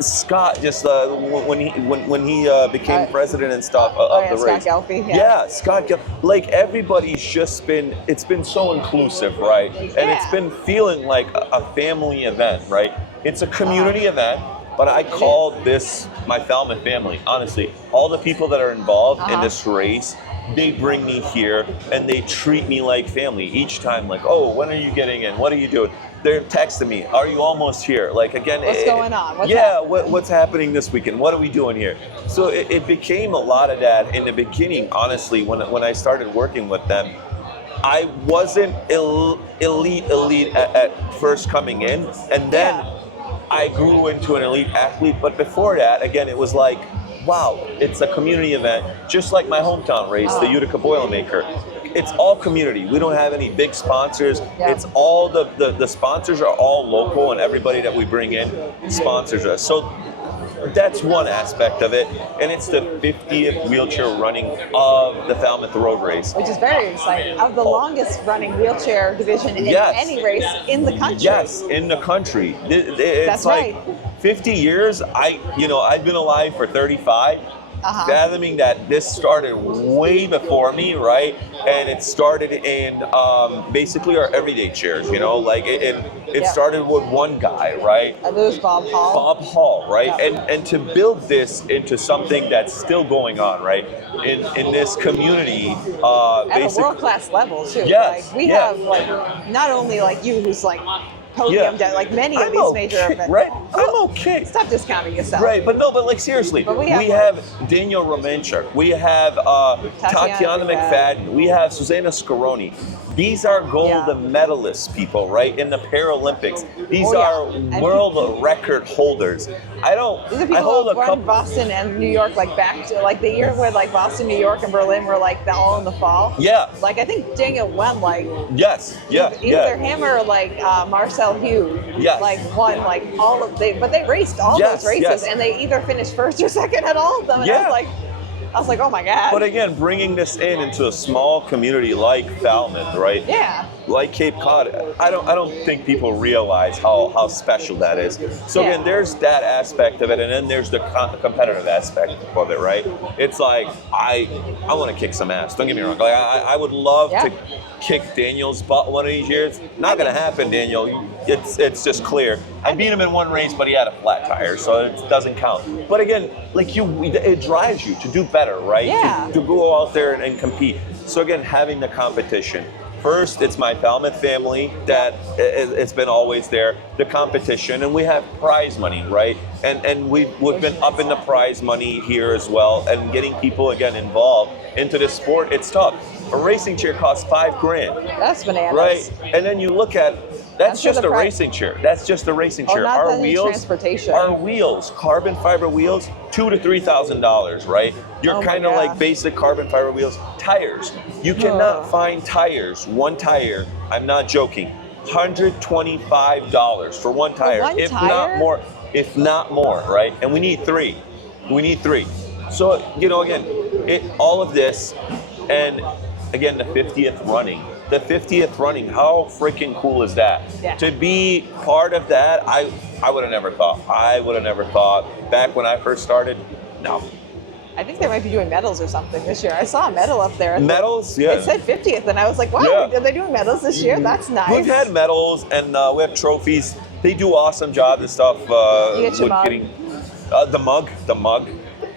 Scott. Just when he became president and stuff of the race. Scott Gelfi. Scott Gelfi. Like everybody's just been. It's been so inclusive, right? And it's been feeling like a family event, right? It's a community event, but I call this my Falmouth family. Honestly, all the people that are involved in this race, they bring me here and they treat me like family each time. Like, oh, when are you getting in? What are you doing? They're texting me, are you almost here? Like, again, what's going on? What's happening? What's happening this weekend? What are we doing here? So it became a lot of that in the beginning. Honestly, when I started working with them, I wasn't elite at first coming in, and then I grew into an elite athlete. But before that, again, it was like, wow, it's a community event, just like my hometown race, the Utica Boilermaker. It's all community. We don't have any big sponsors. It's all the sponsors are all local, and everybody that we bring in sponsors us. So that's one aspect of it, and it's the 50th wheelchair running of the Falmouth Road Race. Which is very exciting. Of the longest running wheelchair division in any race in the country. Yes, in the country. It's like 50 years. I've been alive for 35. Fathoming that this started way before me, right? And it started in basically our everyday chairs, like it started with one guy, right? And it was Bob Hall. Bob Hall, right? And to build this into something that's still going on, right? In this community, at a world-class level too. Yes, like we have like not only like you who's like podium down, like many of these major events. Right? I'm okay. Stop discounting yourself. Right, but like seriously, we have Daniel Romanchuk, we have Tatiana McFadden, we have Susanna Scaroni. These are gold medalists, people, right? In the Paralympics. These are world record holders. These are people who run Boston and New York like back to like the year where like Boston, New York, and Berlin were like all in the fall. Yeah. Like I think Daniel won like either him or like Marcel Hugh. Yes. Like won like all of but they raced all those races and they either finished first or second at all of them. And I was like, oh my God. But again, bringing this into a small community like Falmouth, right? Yeah. Like Cape Cod, I don't think people realize how special that is. So again, there's that aspect of it, and then there's the competitive aspect of it, right? It's like I want to kick some ass. Don't get me wrong. Like I would love to kick Daniel's butt one of these years. Not gonna happen, Daniel. It's just clear. I beat him in one race, but he had a flat tire, so it doesn't count. But again, like it drives you to do better, right? Yeah. To go out there and compete. So again, having the competition. First, it's my Falmouth family that it's been always there, the competition, and we have prize money, right? And we've been upping the prize money here as well, and getting people, again, involved into this sport. It's tough. A racing chair costs $5,000. That's bananas. Right? And then you look at, that's just a racing chair. That's just a racing chair. Not Our any wheels, transportation. our wheels, carbon fiber wheels, $2,000 to $3,000, right? You're kind of like basic carbon fiber wheels. Tires, you cannot find tires. One tire, I'm not joking, $125 for one tire, if not more, right? And we need three. So, you know, again, all of this, and again, the 50th running. The 50th running, how freaking cool is that? Yeah. To be part of that, I would have never thought. Back when I first started, no. I think they might be doing medals or something this year. I saw a medal up there. Medals? Yeah. It said 50th, and I was like, wow, are they doing medals this year? That's nice. We've had medals, and we have trophies. They do awesome job and stuff. You get your mug? The mug.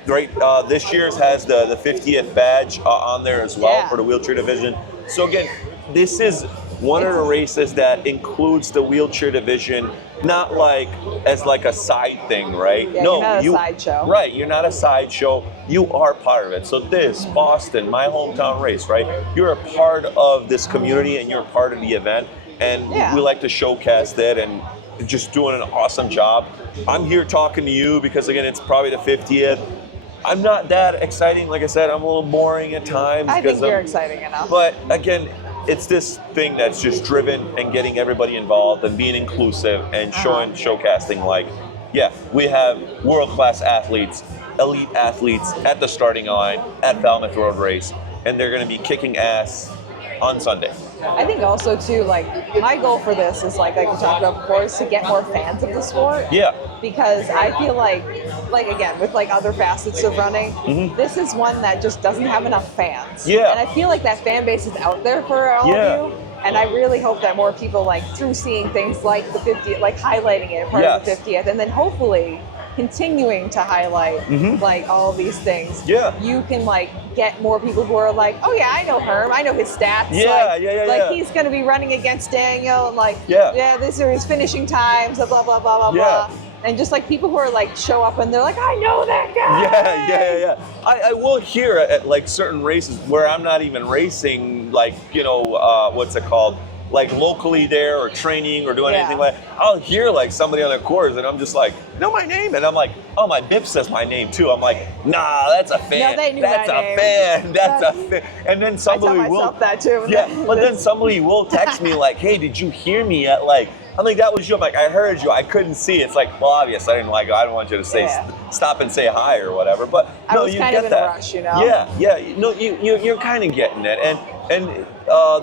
Right, this year's has the 50th badge on there as well for the wheelchair division. So again, this is one of the races that includes the wheelchair division, not like as like a side thing, right? Yeah, no, you're not a sideshow. Right, you're not a sideshow. You are part of it. So this, Boston, my hometown race, right? You're a part of this community and you're a part of the event. And we like to showcase that and just doing an awesome job. I'm here talking to you because, again, it's probably the 50th. I'm not that exciting. Like I said, I'm a little boring at times. I think you're exciting enough. But again, it's this thing that's just driven and getting everybody involved and being inclusive and showcasing like, we have world-class athletes, elite athletes at the starting line at Falmouth Road Race, and they're going to be kicking ass on Sunday. I think also too, like, my goal for this is like we talked about before, is to get more fans of the sport. Yeah. Because I feel like again, with like other facets of running, this is one that just doesn't have enough fans. Yeah. And I feel like that fan base is out there for all of you. And I really hope that more people, like, through seeing things like the 50th, like highlighting it part of the 50th, and then hopefully continuing to highlight like all these things. Yeah. You can like get more people who are like, oh yeah, I know Herm, I know his stats. Like he's gonna be running against Daniel, and like these are his finishing times, blah blah blah blah blah. And just like people who are like show up and they're like, I know that guy. I will hear at like certain races where I'm not even racing, like, you know, what's it called? Like locally there or training or doing anything like that. I'll hear like somebody on the course and I'm just like, know my name? And I'm like, oh, my bib says my name too. I'm like, nah, that's a fan. No, they knew that's my a name. Fan. That's a fan. And then somebody I tell myself that too. But then somebody will text me like, hey, did you hear me at like, I'm like, that was you. I'm like, I heard you. I couldn't see. It's like, well, obvious. I didn't like. I don't want you to say stop and say hi or whatever. But I no, was you kind get of in that. a rush, you know. No, you're kind of getting it, and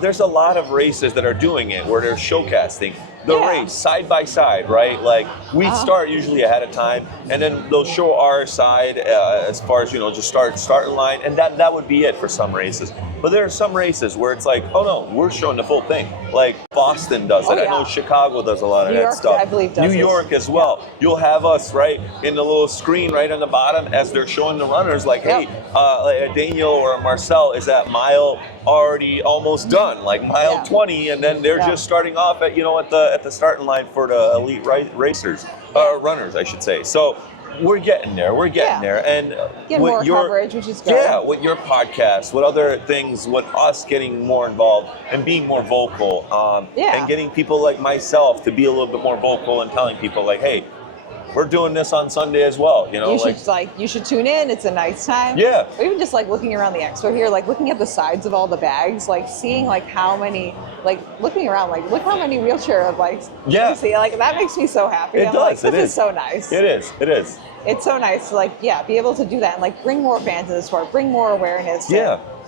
there's a lot of races that are doing it where they're showcasing the race side by side, right? Like we start usually ahead of time, and then they'll show our side as far as, you know, just starting line, and that would be it for some races. But there are some races where it's like, oh no, we're showing the full thing. Like Boston does it. I know Chicago does a lot of that stuff. I believe does New York as well. You'll have us right in the little screen right on the bottom as they're showing the runners, like, hey, like Daniel or Marcel is at mile already almost done, like mile 20, and then they're just starting off at, you know, at the starting line for the elite racers, runners, I should say. So we're getting there. And get more coverage, which is good. Yeah, with your podcast, with other things, with us getting more involved and being more vocal, and getting people like myself to be a little bit more vocal and telling people like, hey, we're doing this on Sunday as well, you know. You should tune in. It's a nice time. Yeah. Or even just like looking around the expo here, like looking at the sides of all the bags, like seeing like how many, like looking around, like look how many wheelchair like you see, like that makes me so happy. It does. Like, this is so nice. It is. It's so nice to like be able to do that and like bring more fans to the sport, bring more awareness.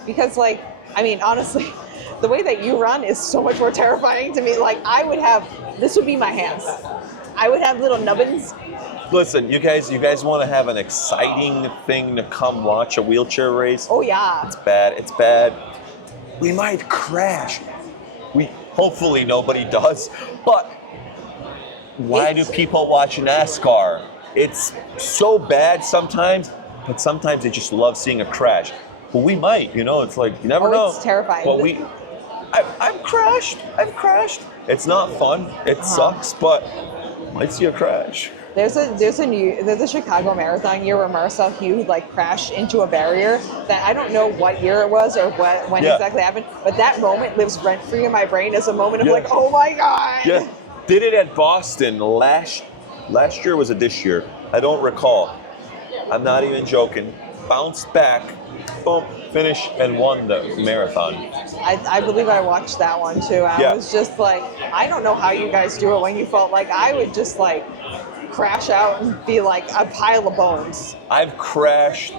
Because like, I mean, honestly, the way that you run is so much more terrifying to me. Like this would be my hands. I would have little nubbins. Listen, you guys want to have an exciting thing to come watch a wheelchair race? Oh yeah. It's bad. We might crash. Hopefully nobody does. But why do people watch NASCAR? It's so bad sometimes, but sometimes they just love seeing a crash. But we might, you know, it's like, you never know. It's terrifying. But I've crashed. It's not fun. It sucks, but might see a crash. There's a Chicago Marathon year where Marcel Hugh like crashed into a barrier that I don't know what year it was or when exactly happened, but that moment lives rent free in my brain as a moment of like, oh my god. Yeah, did it at Boston last year. Was it this year? I don't recall. I'm not even joking. Bounced back, boom, finished and won the marathon. I believe I watched that one too. I was just like, I don't know how you guys do it when you felt like I would just like crash out and be like a pile of bones. I've crashed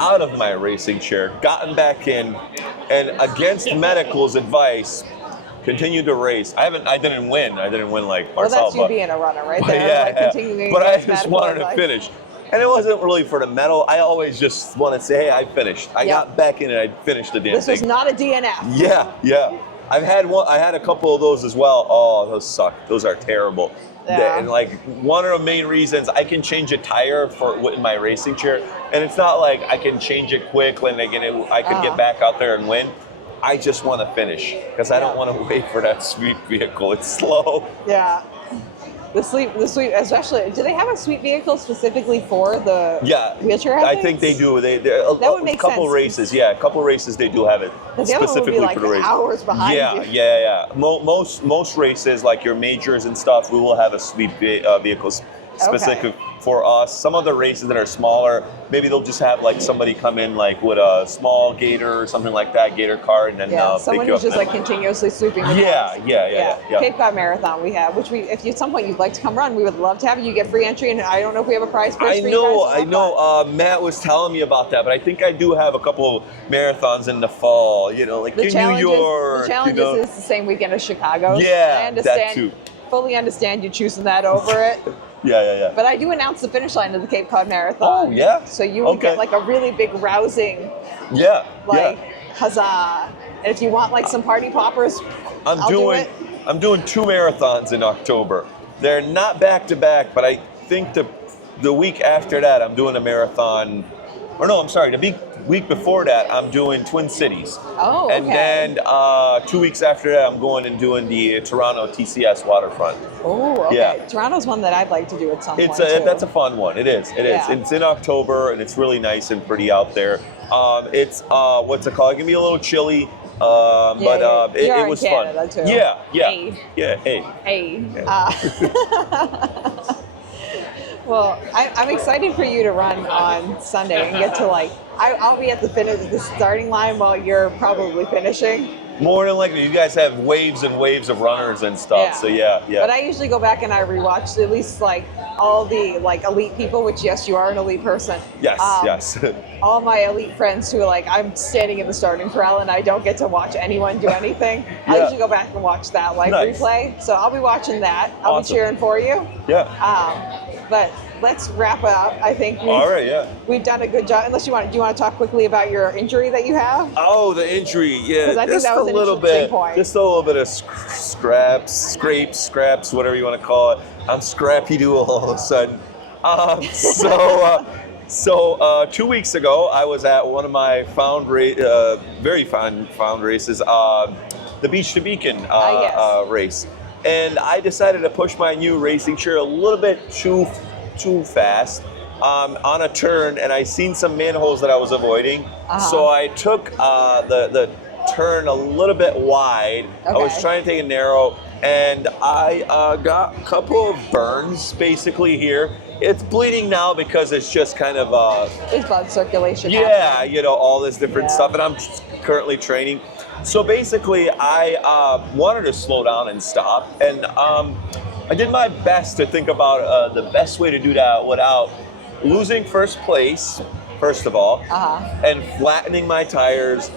out of my racing chair, gotten back in, and against medical's advice, continued to race. I didn't win like Marcel. Well, that's you being a runner right there. Continuing but I just wanted to finish. And it wasn't really for the medal. I always just want to say, hey, I finished. I got back in and I finished the damn thing. This was not a DNF. Yeah. I had a couple of those as well. Oh, those suck. Those are terrible. Yeah. And like one of the main reasons I can change a tire in my racing chair, and it's not like I can change it quick and I can get back out there and win. I just want to finish because I don't want to wait for that sweet vehicle. It's slow. Yeah. The sweet, especially. Do they have a sweet vehicle specifically for the wheelchair athletes? I think they do. That would make sense. A couple races they do have it specifically like for the race. Hours behind you. Yeah. Most races, like your majors and stuff, we will have a sweet vehicle specific for us. Some of the races that are smaller, maybe they'll just have like somebody come in like with a small gator or something like that, gator cart, and then someone who's just like continuously sweeping the cars. Yeah. Cape Cod Marathon we have, which if at some point you'd like to come run, we would love to have you. You get free entry, and I don't know if we have a prize purse for you guys. I know. Matt was telling me about that, but I think I do have a couple of marathons in the fall. You know, like in New York. The challenges is the same weekend as Chicago. Yeah, I understand. That too. Fully understand you choosing that over it. Yeah. But I do announce the finish line of the Cape Cod Marathon. Oh, yeah? So you will get like a really big rousing, huzzah. And if you want like some party poppers, I'm doing 2 marathons in October. They're not back to back, but I think the week after that I'm doing a marathon. Or no, I'm sorry, the week before that I'm doing Twin Cities. Oh, okay. And then 2 weeks after that I'm going and doing the Toronto TCS waterfront. Oh, okay. Yeah. Toronto's one that I'd like to do at some point. That's a fun one. It is. Yeah. It's in October and it's really nice and pretty out there. It's what's it called? It can be a little chilly. But it was Canada fun. Too. Yeah. Hey. Well, I'm excited for you to run on Sunday and get to I'll be at the starting line while you're probably finishing. More than likely, you guys have waves and waves of runners and stuff. So yeah. But I usually go back and I rewatch at least all the elite people. Which yes, you are an elite person. Yes. All my elite friends who I'm standing in the starting corral and I don't get to watch anyone do anything. I usually go back and watch that replay. So I'll be watching that. I'll be cheering for you. Yeah. But let's wrap up. I think we've done a good job. Unless do you want to talk quickly about your injury that you have? Oh, the injury, yeah. Because I think that was an interesting point. Just a little bit of scraps, whatever you want to call it. I'm scrappy to all of a sudden. So 2 weeks ago, I was at one of my very found races, the Beach to Beacon race. And I decided to push my new racing chair a little bit too fast on a turn, and I seen some manholes that I was avoiding. So I took the turn a little bit wide. I was trying to take it narrow, and I got a couple of burns basically here. It's bleeding now because it's just kind of there's blood circulation. Yeah, all this different stuff, and I'm currently training. So basically, I wanted to slow down and stop, and I did my best to think about the best way to do that without losing first place, first of all, and flattening my tires,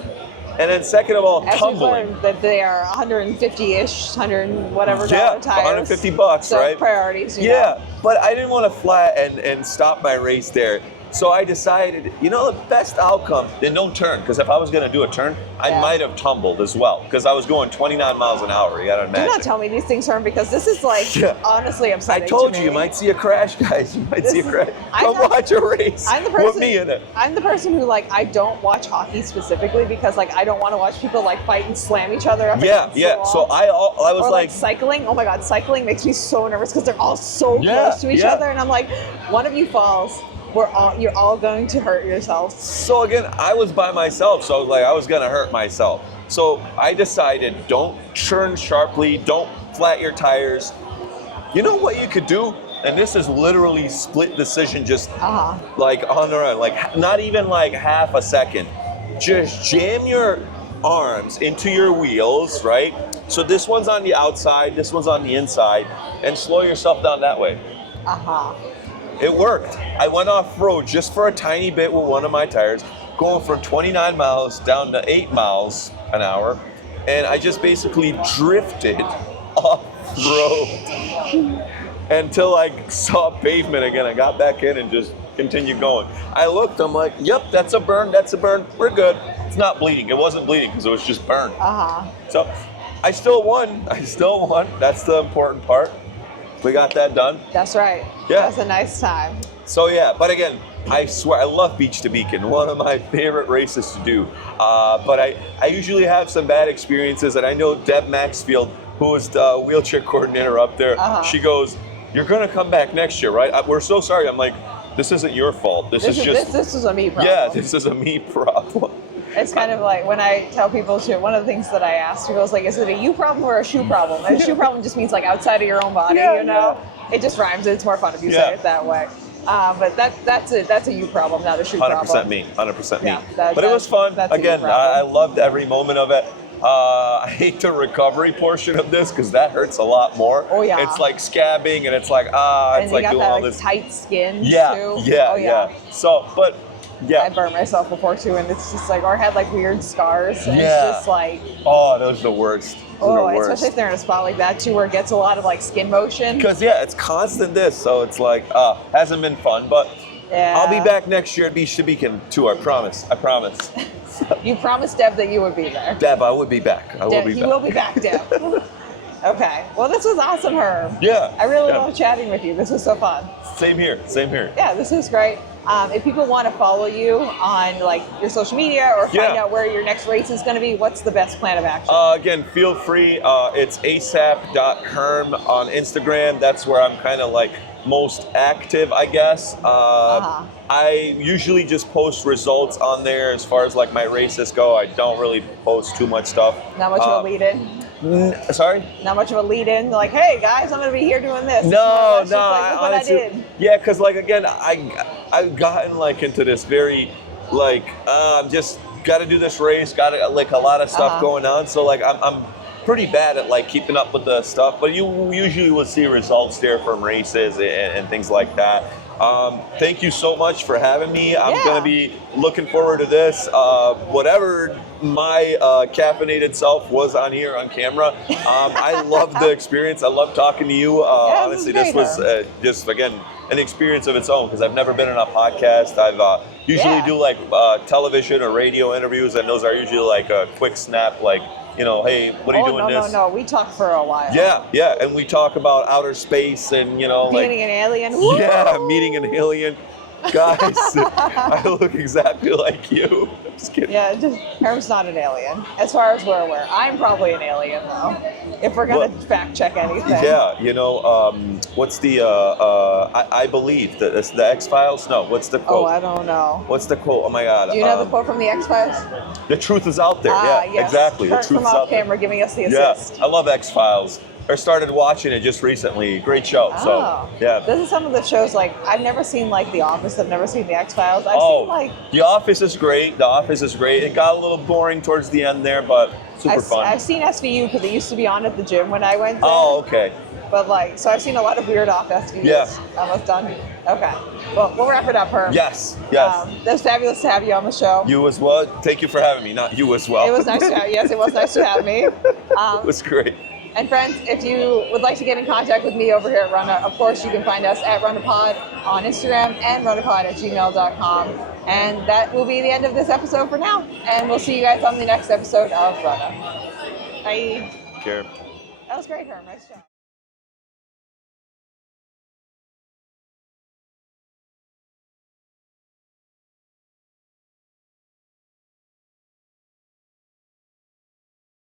and then second of all, tumbling. We've learned that they are 150-ish, $100 tires. $150, so right? Priorities. Yeah, but I didn't want to flat and stop my race there. So I decided, you know, the best outcome, then don't turn, because if I was going to do a turn, I might have tumbled as well, because I was going 29 miles an hour. You got to imagine. Do not tell me these things, Herm, because this is like honestly upsetting. I told to you, me. you might see a crash, guys. You might see a crash. Come watch a race with me in it. I'm the person who, like, I don't watch hockey specifically because, like, I don't want to watch people, like, fight and slam each other up against the wall. So I was or, like cycling. Oh my God, cycling makes me so nervous because they're all so close to each other, and I'm like, one of you falls, you're all going to hurt yourselves. So again, I was by myself, so I was like, I was gonna hurt myself. So I decided, don't turn sharply, don't flat your tires. You know what you could do? And this is literally split decision, just like on the run, like not even like half a second. Just jam your arms into your wheels, right? So this one's on the outside, this one's on the inside, and slow yourself down that way. It worked. I went off-road just for a tiny bit with one of my tires, going from 29 miles down to 8 miles an hour, and I just basically drifted off-road until I saw pavement again. I got back in and just continued going. I looked, I'm like, yep, that's a burn, we're good. It's not bleeding. It wasn't bleeding because it was just burned. So I still won. That's the important part. We got that done. That's right. Yeah. That's a nice time. So yeah, but again, I swear, I love Beach to Beacon, one of my favorite races to do. But I usually have some bad experiences, and I know Deb Maxfield, who is the wheelchair coordinator up there, she goes, you're gonna come back next year, right? We're so sorry. I'm like, this isn't your fault. This is a me problem. Yeah, this is a me problem. It's kind of like when I tell people one of the things that I ask people is like, is it a you problem or a shoe problem? And a shoe problem just means like outside of your own body, you know? It just rhymes. It's more fun if you say it that way. But that's a you problem, not a shoe problem. 100% me. 100% me. Yeah, but it was fun. Again, I loved every moment of it. I hate the recovery portion of this because that hurts a lot more. Oh yeah. It's like scabbing and it's like it's like doing all this tight skin too. Yeah. So, but yeah. I burned myself before too, and it's just like, or I had like weird scars. And it's just like, oh, those are the worst. Especially if they're in a spot like that too, where it gets a lot of like skin motion. Because it's constant this, so it's like hasn't been fun, but I'll be back next year at Beach to Beacon too. I promise. You promised Deb that you would be there. Deb, I would be back. You will be back, Deb. Okay. Well, this was awesome, Herm. Yeah. I really love chatting with you. This was so fun. Same here. Yeah, this was great. If people want to follow you on like your social media or find out where your next race is going to be, what's the best plan of action? Again, feel free. It's asap.herm on Instagram. That's where I'm kind of like most active, I guess. I usually just post results on there as far as like my races go. I don't really post too much stuff. Not much of a lead in? Sorry? Not much of a lead in? Like, hey guys, I'm going to be here doing this. No. Like, honestly, what I did. Yeah, because like again, I've gotten like into this very like I'm just got to do this race, got like a lot of stuff going on. So like I'm pretty bad at like keeping up with the stuff, but you usually will see results there from races and things like that. Thank you so much for having me. I'm going to be looking forward to this. Whatever my caffeinated self was on here on camera, I loved the experience. I love talking to you. Honestly, this was just, again, an experience of its own because I've never been on a podcast. I've usually do like television or radio interviews, and those are usually like a quick snap, like, you know, hey, what are you doing this? No, we talked for a while. Yeah, and we talk about outer space and, you know, meeting an alien. Woo! Yeah, meeting an alien. Guys, I look exactly like you. I'm just kidding. Yeah, Herm's not an alien, as far as we're aware. I'm probably an alien, though, if we're going to fact check anything. Yeah, you know, what's the, I believe, the X-Files? No, what's the quote? Oh, I don't know. What's the quote? Oh, my God. Do you know the quote from the X-Files? The truth is out there. Yes. Exactly. Kurt The truth from is out off camera there. giving us the assist. Yeah, I love X-Files. I started watching it just recently. Great show. So, yeah. This is some of the shows, like, I've never seen, like, The Office. I've never seen The X-Files. I've seen, like... The Office is great. It got a little boring towards the end there, but super fun. I've seen SVU because it used to be on at the gym when I went there. Oh, okay. But, like, so I've seen a lot of weird off SVUs. Yeah. Almost done. Okay. Well, we'll wrap it up, Herm. Yes. It was fabulous to have you on the show. You as well. Thank you for having me. Not you as well. It was nice to have you. Yes, it was nice to have me. It was great. And friends, if you would like to get in contact with me over here at Runnah, of course you can find us at RunnahPod on Instagram and runnahpod@gmail.com. And that will be the end of this episode for now. And we'll see you guys on the next episode of Runnah. Bye. Care. That was great, Herm. Nice job.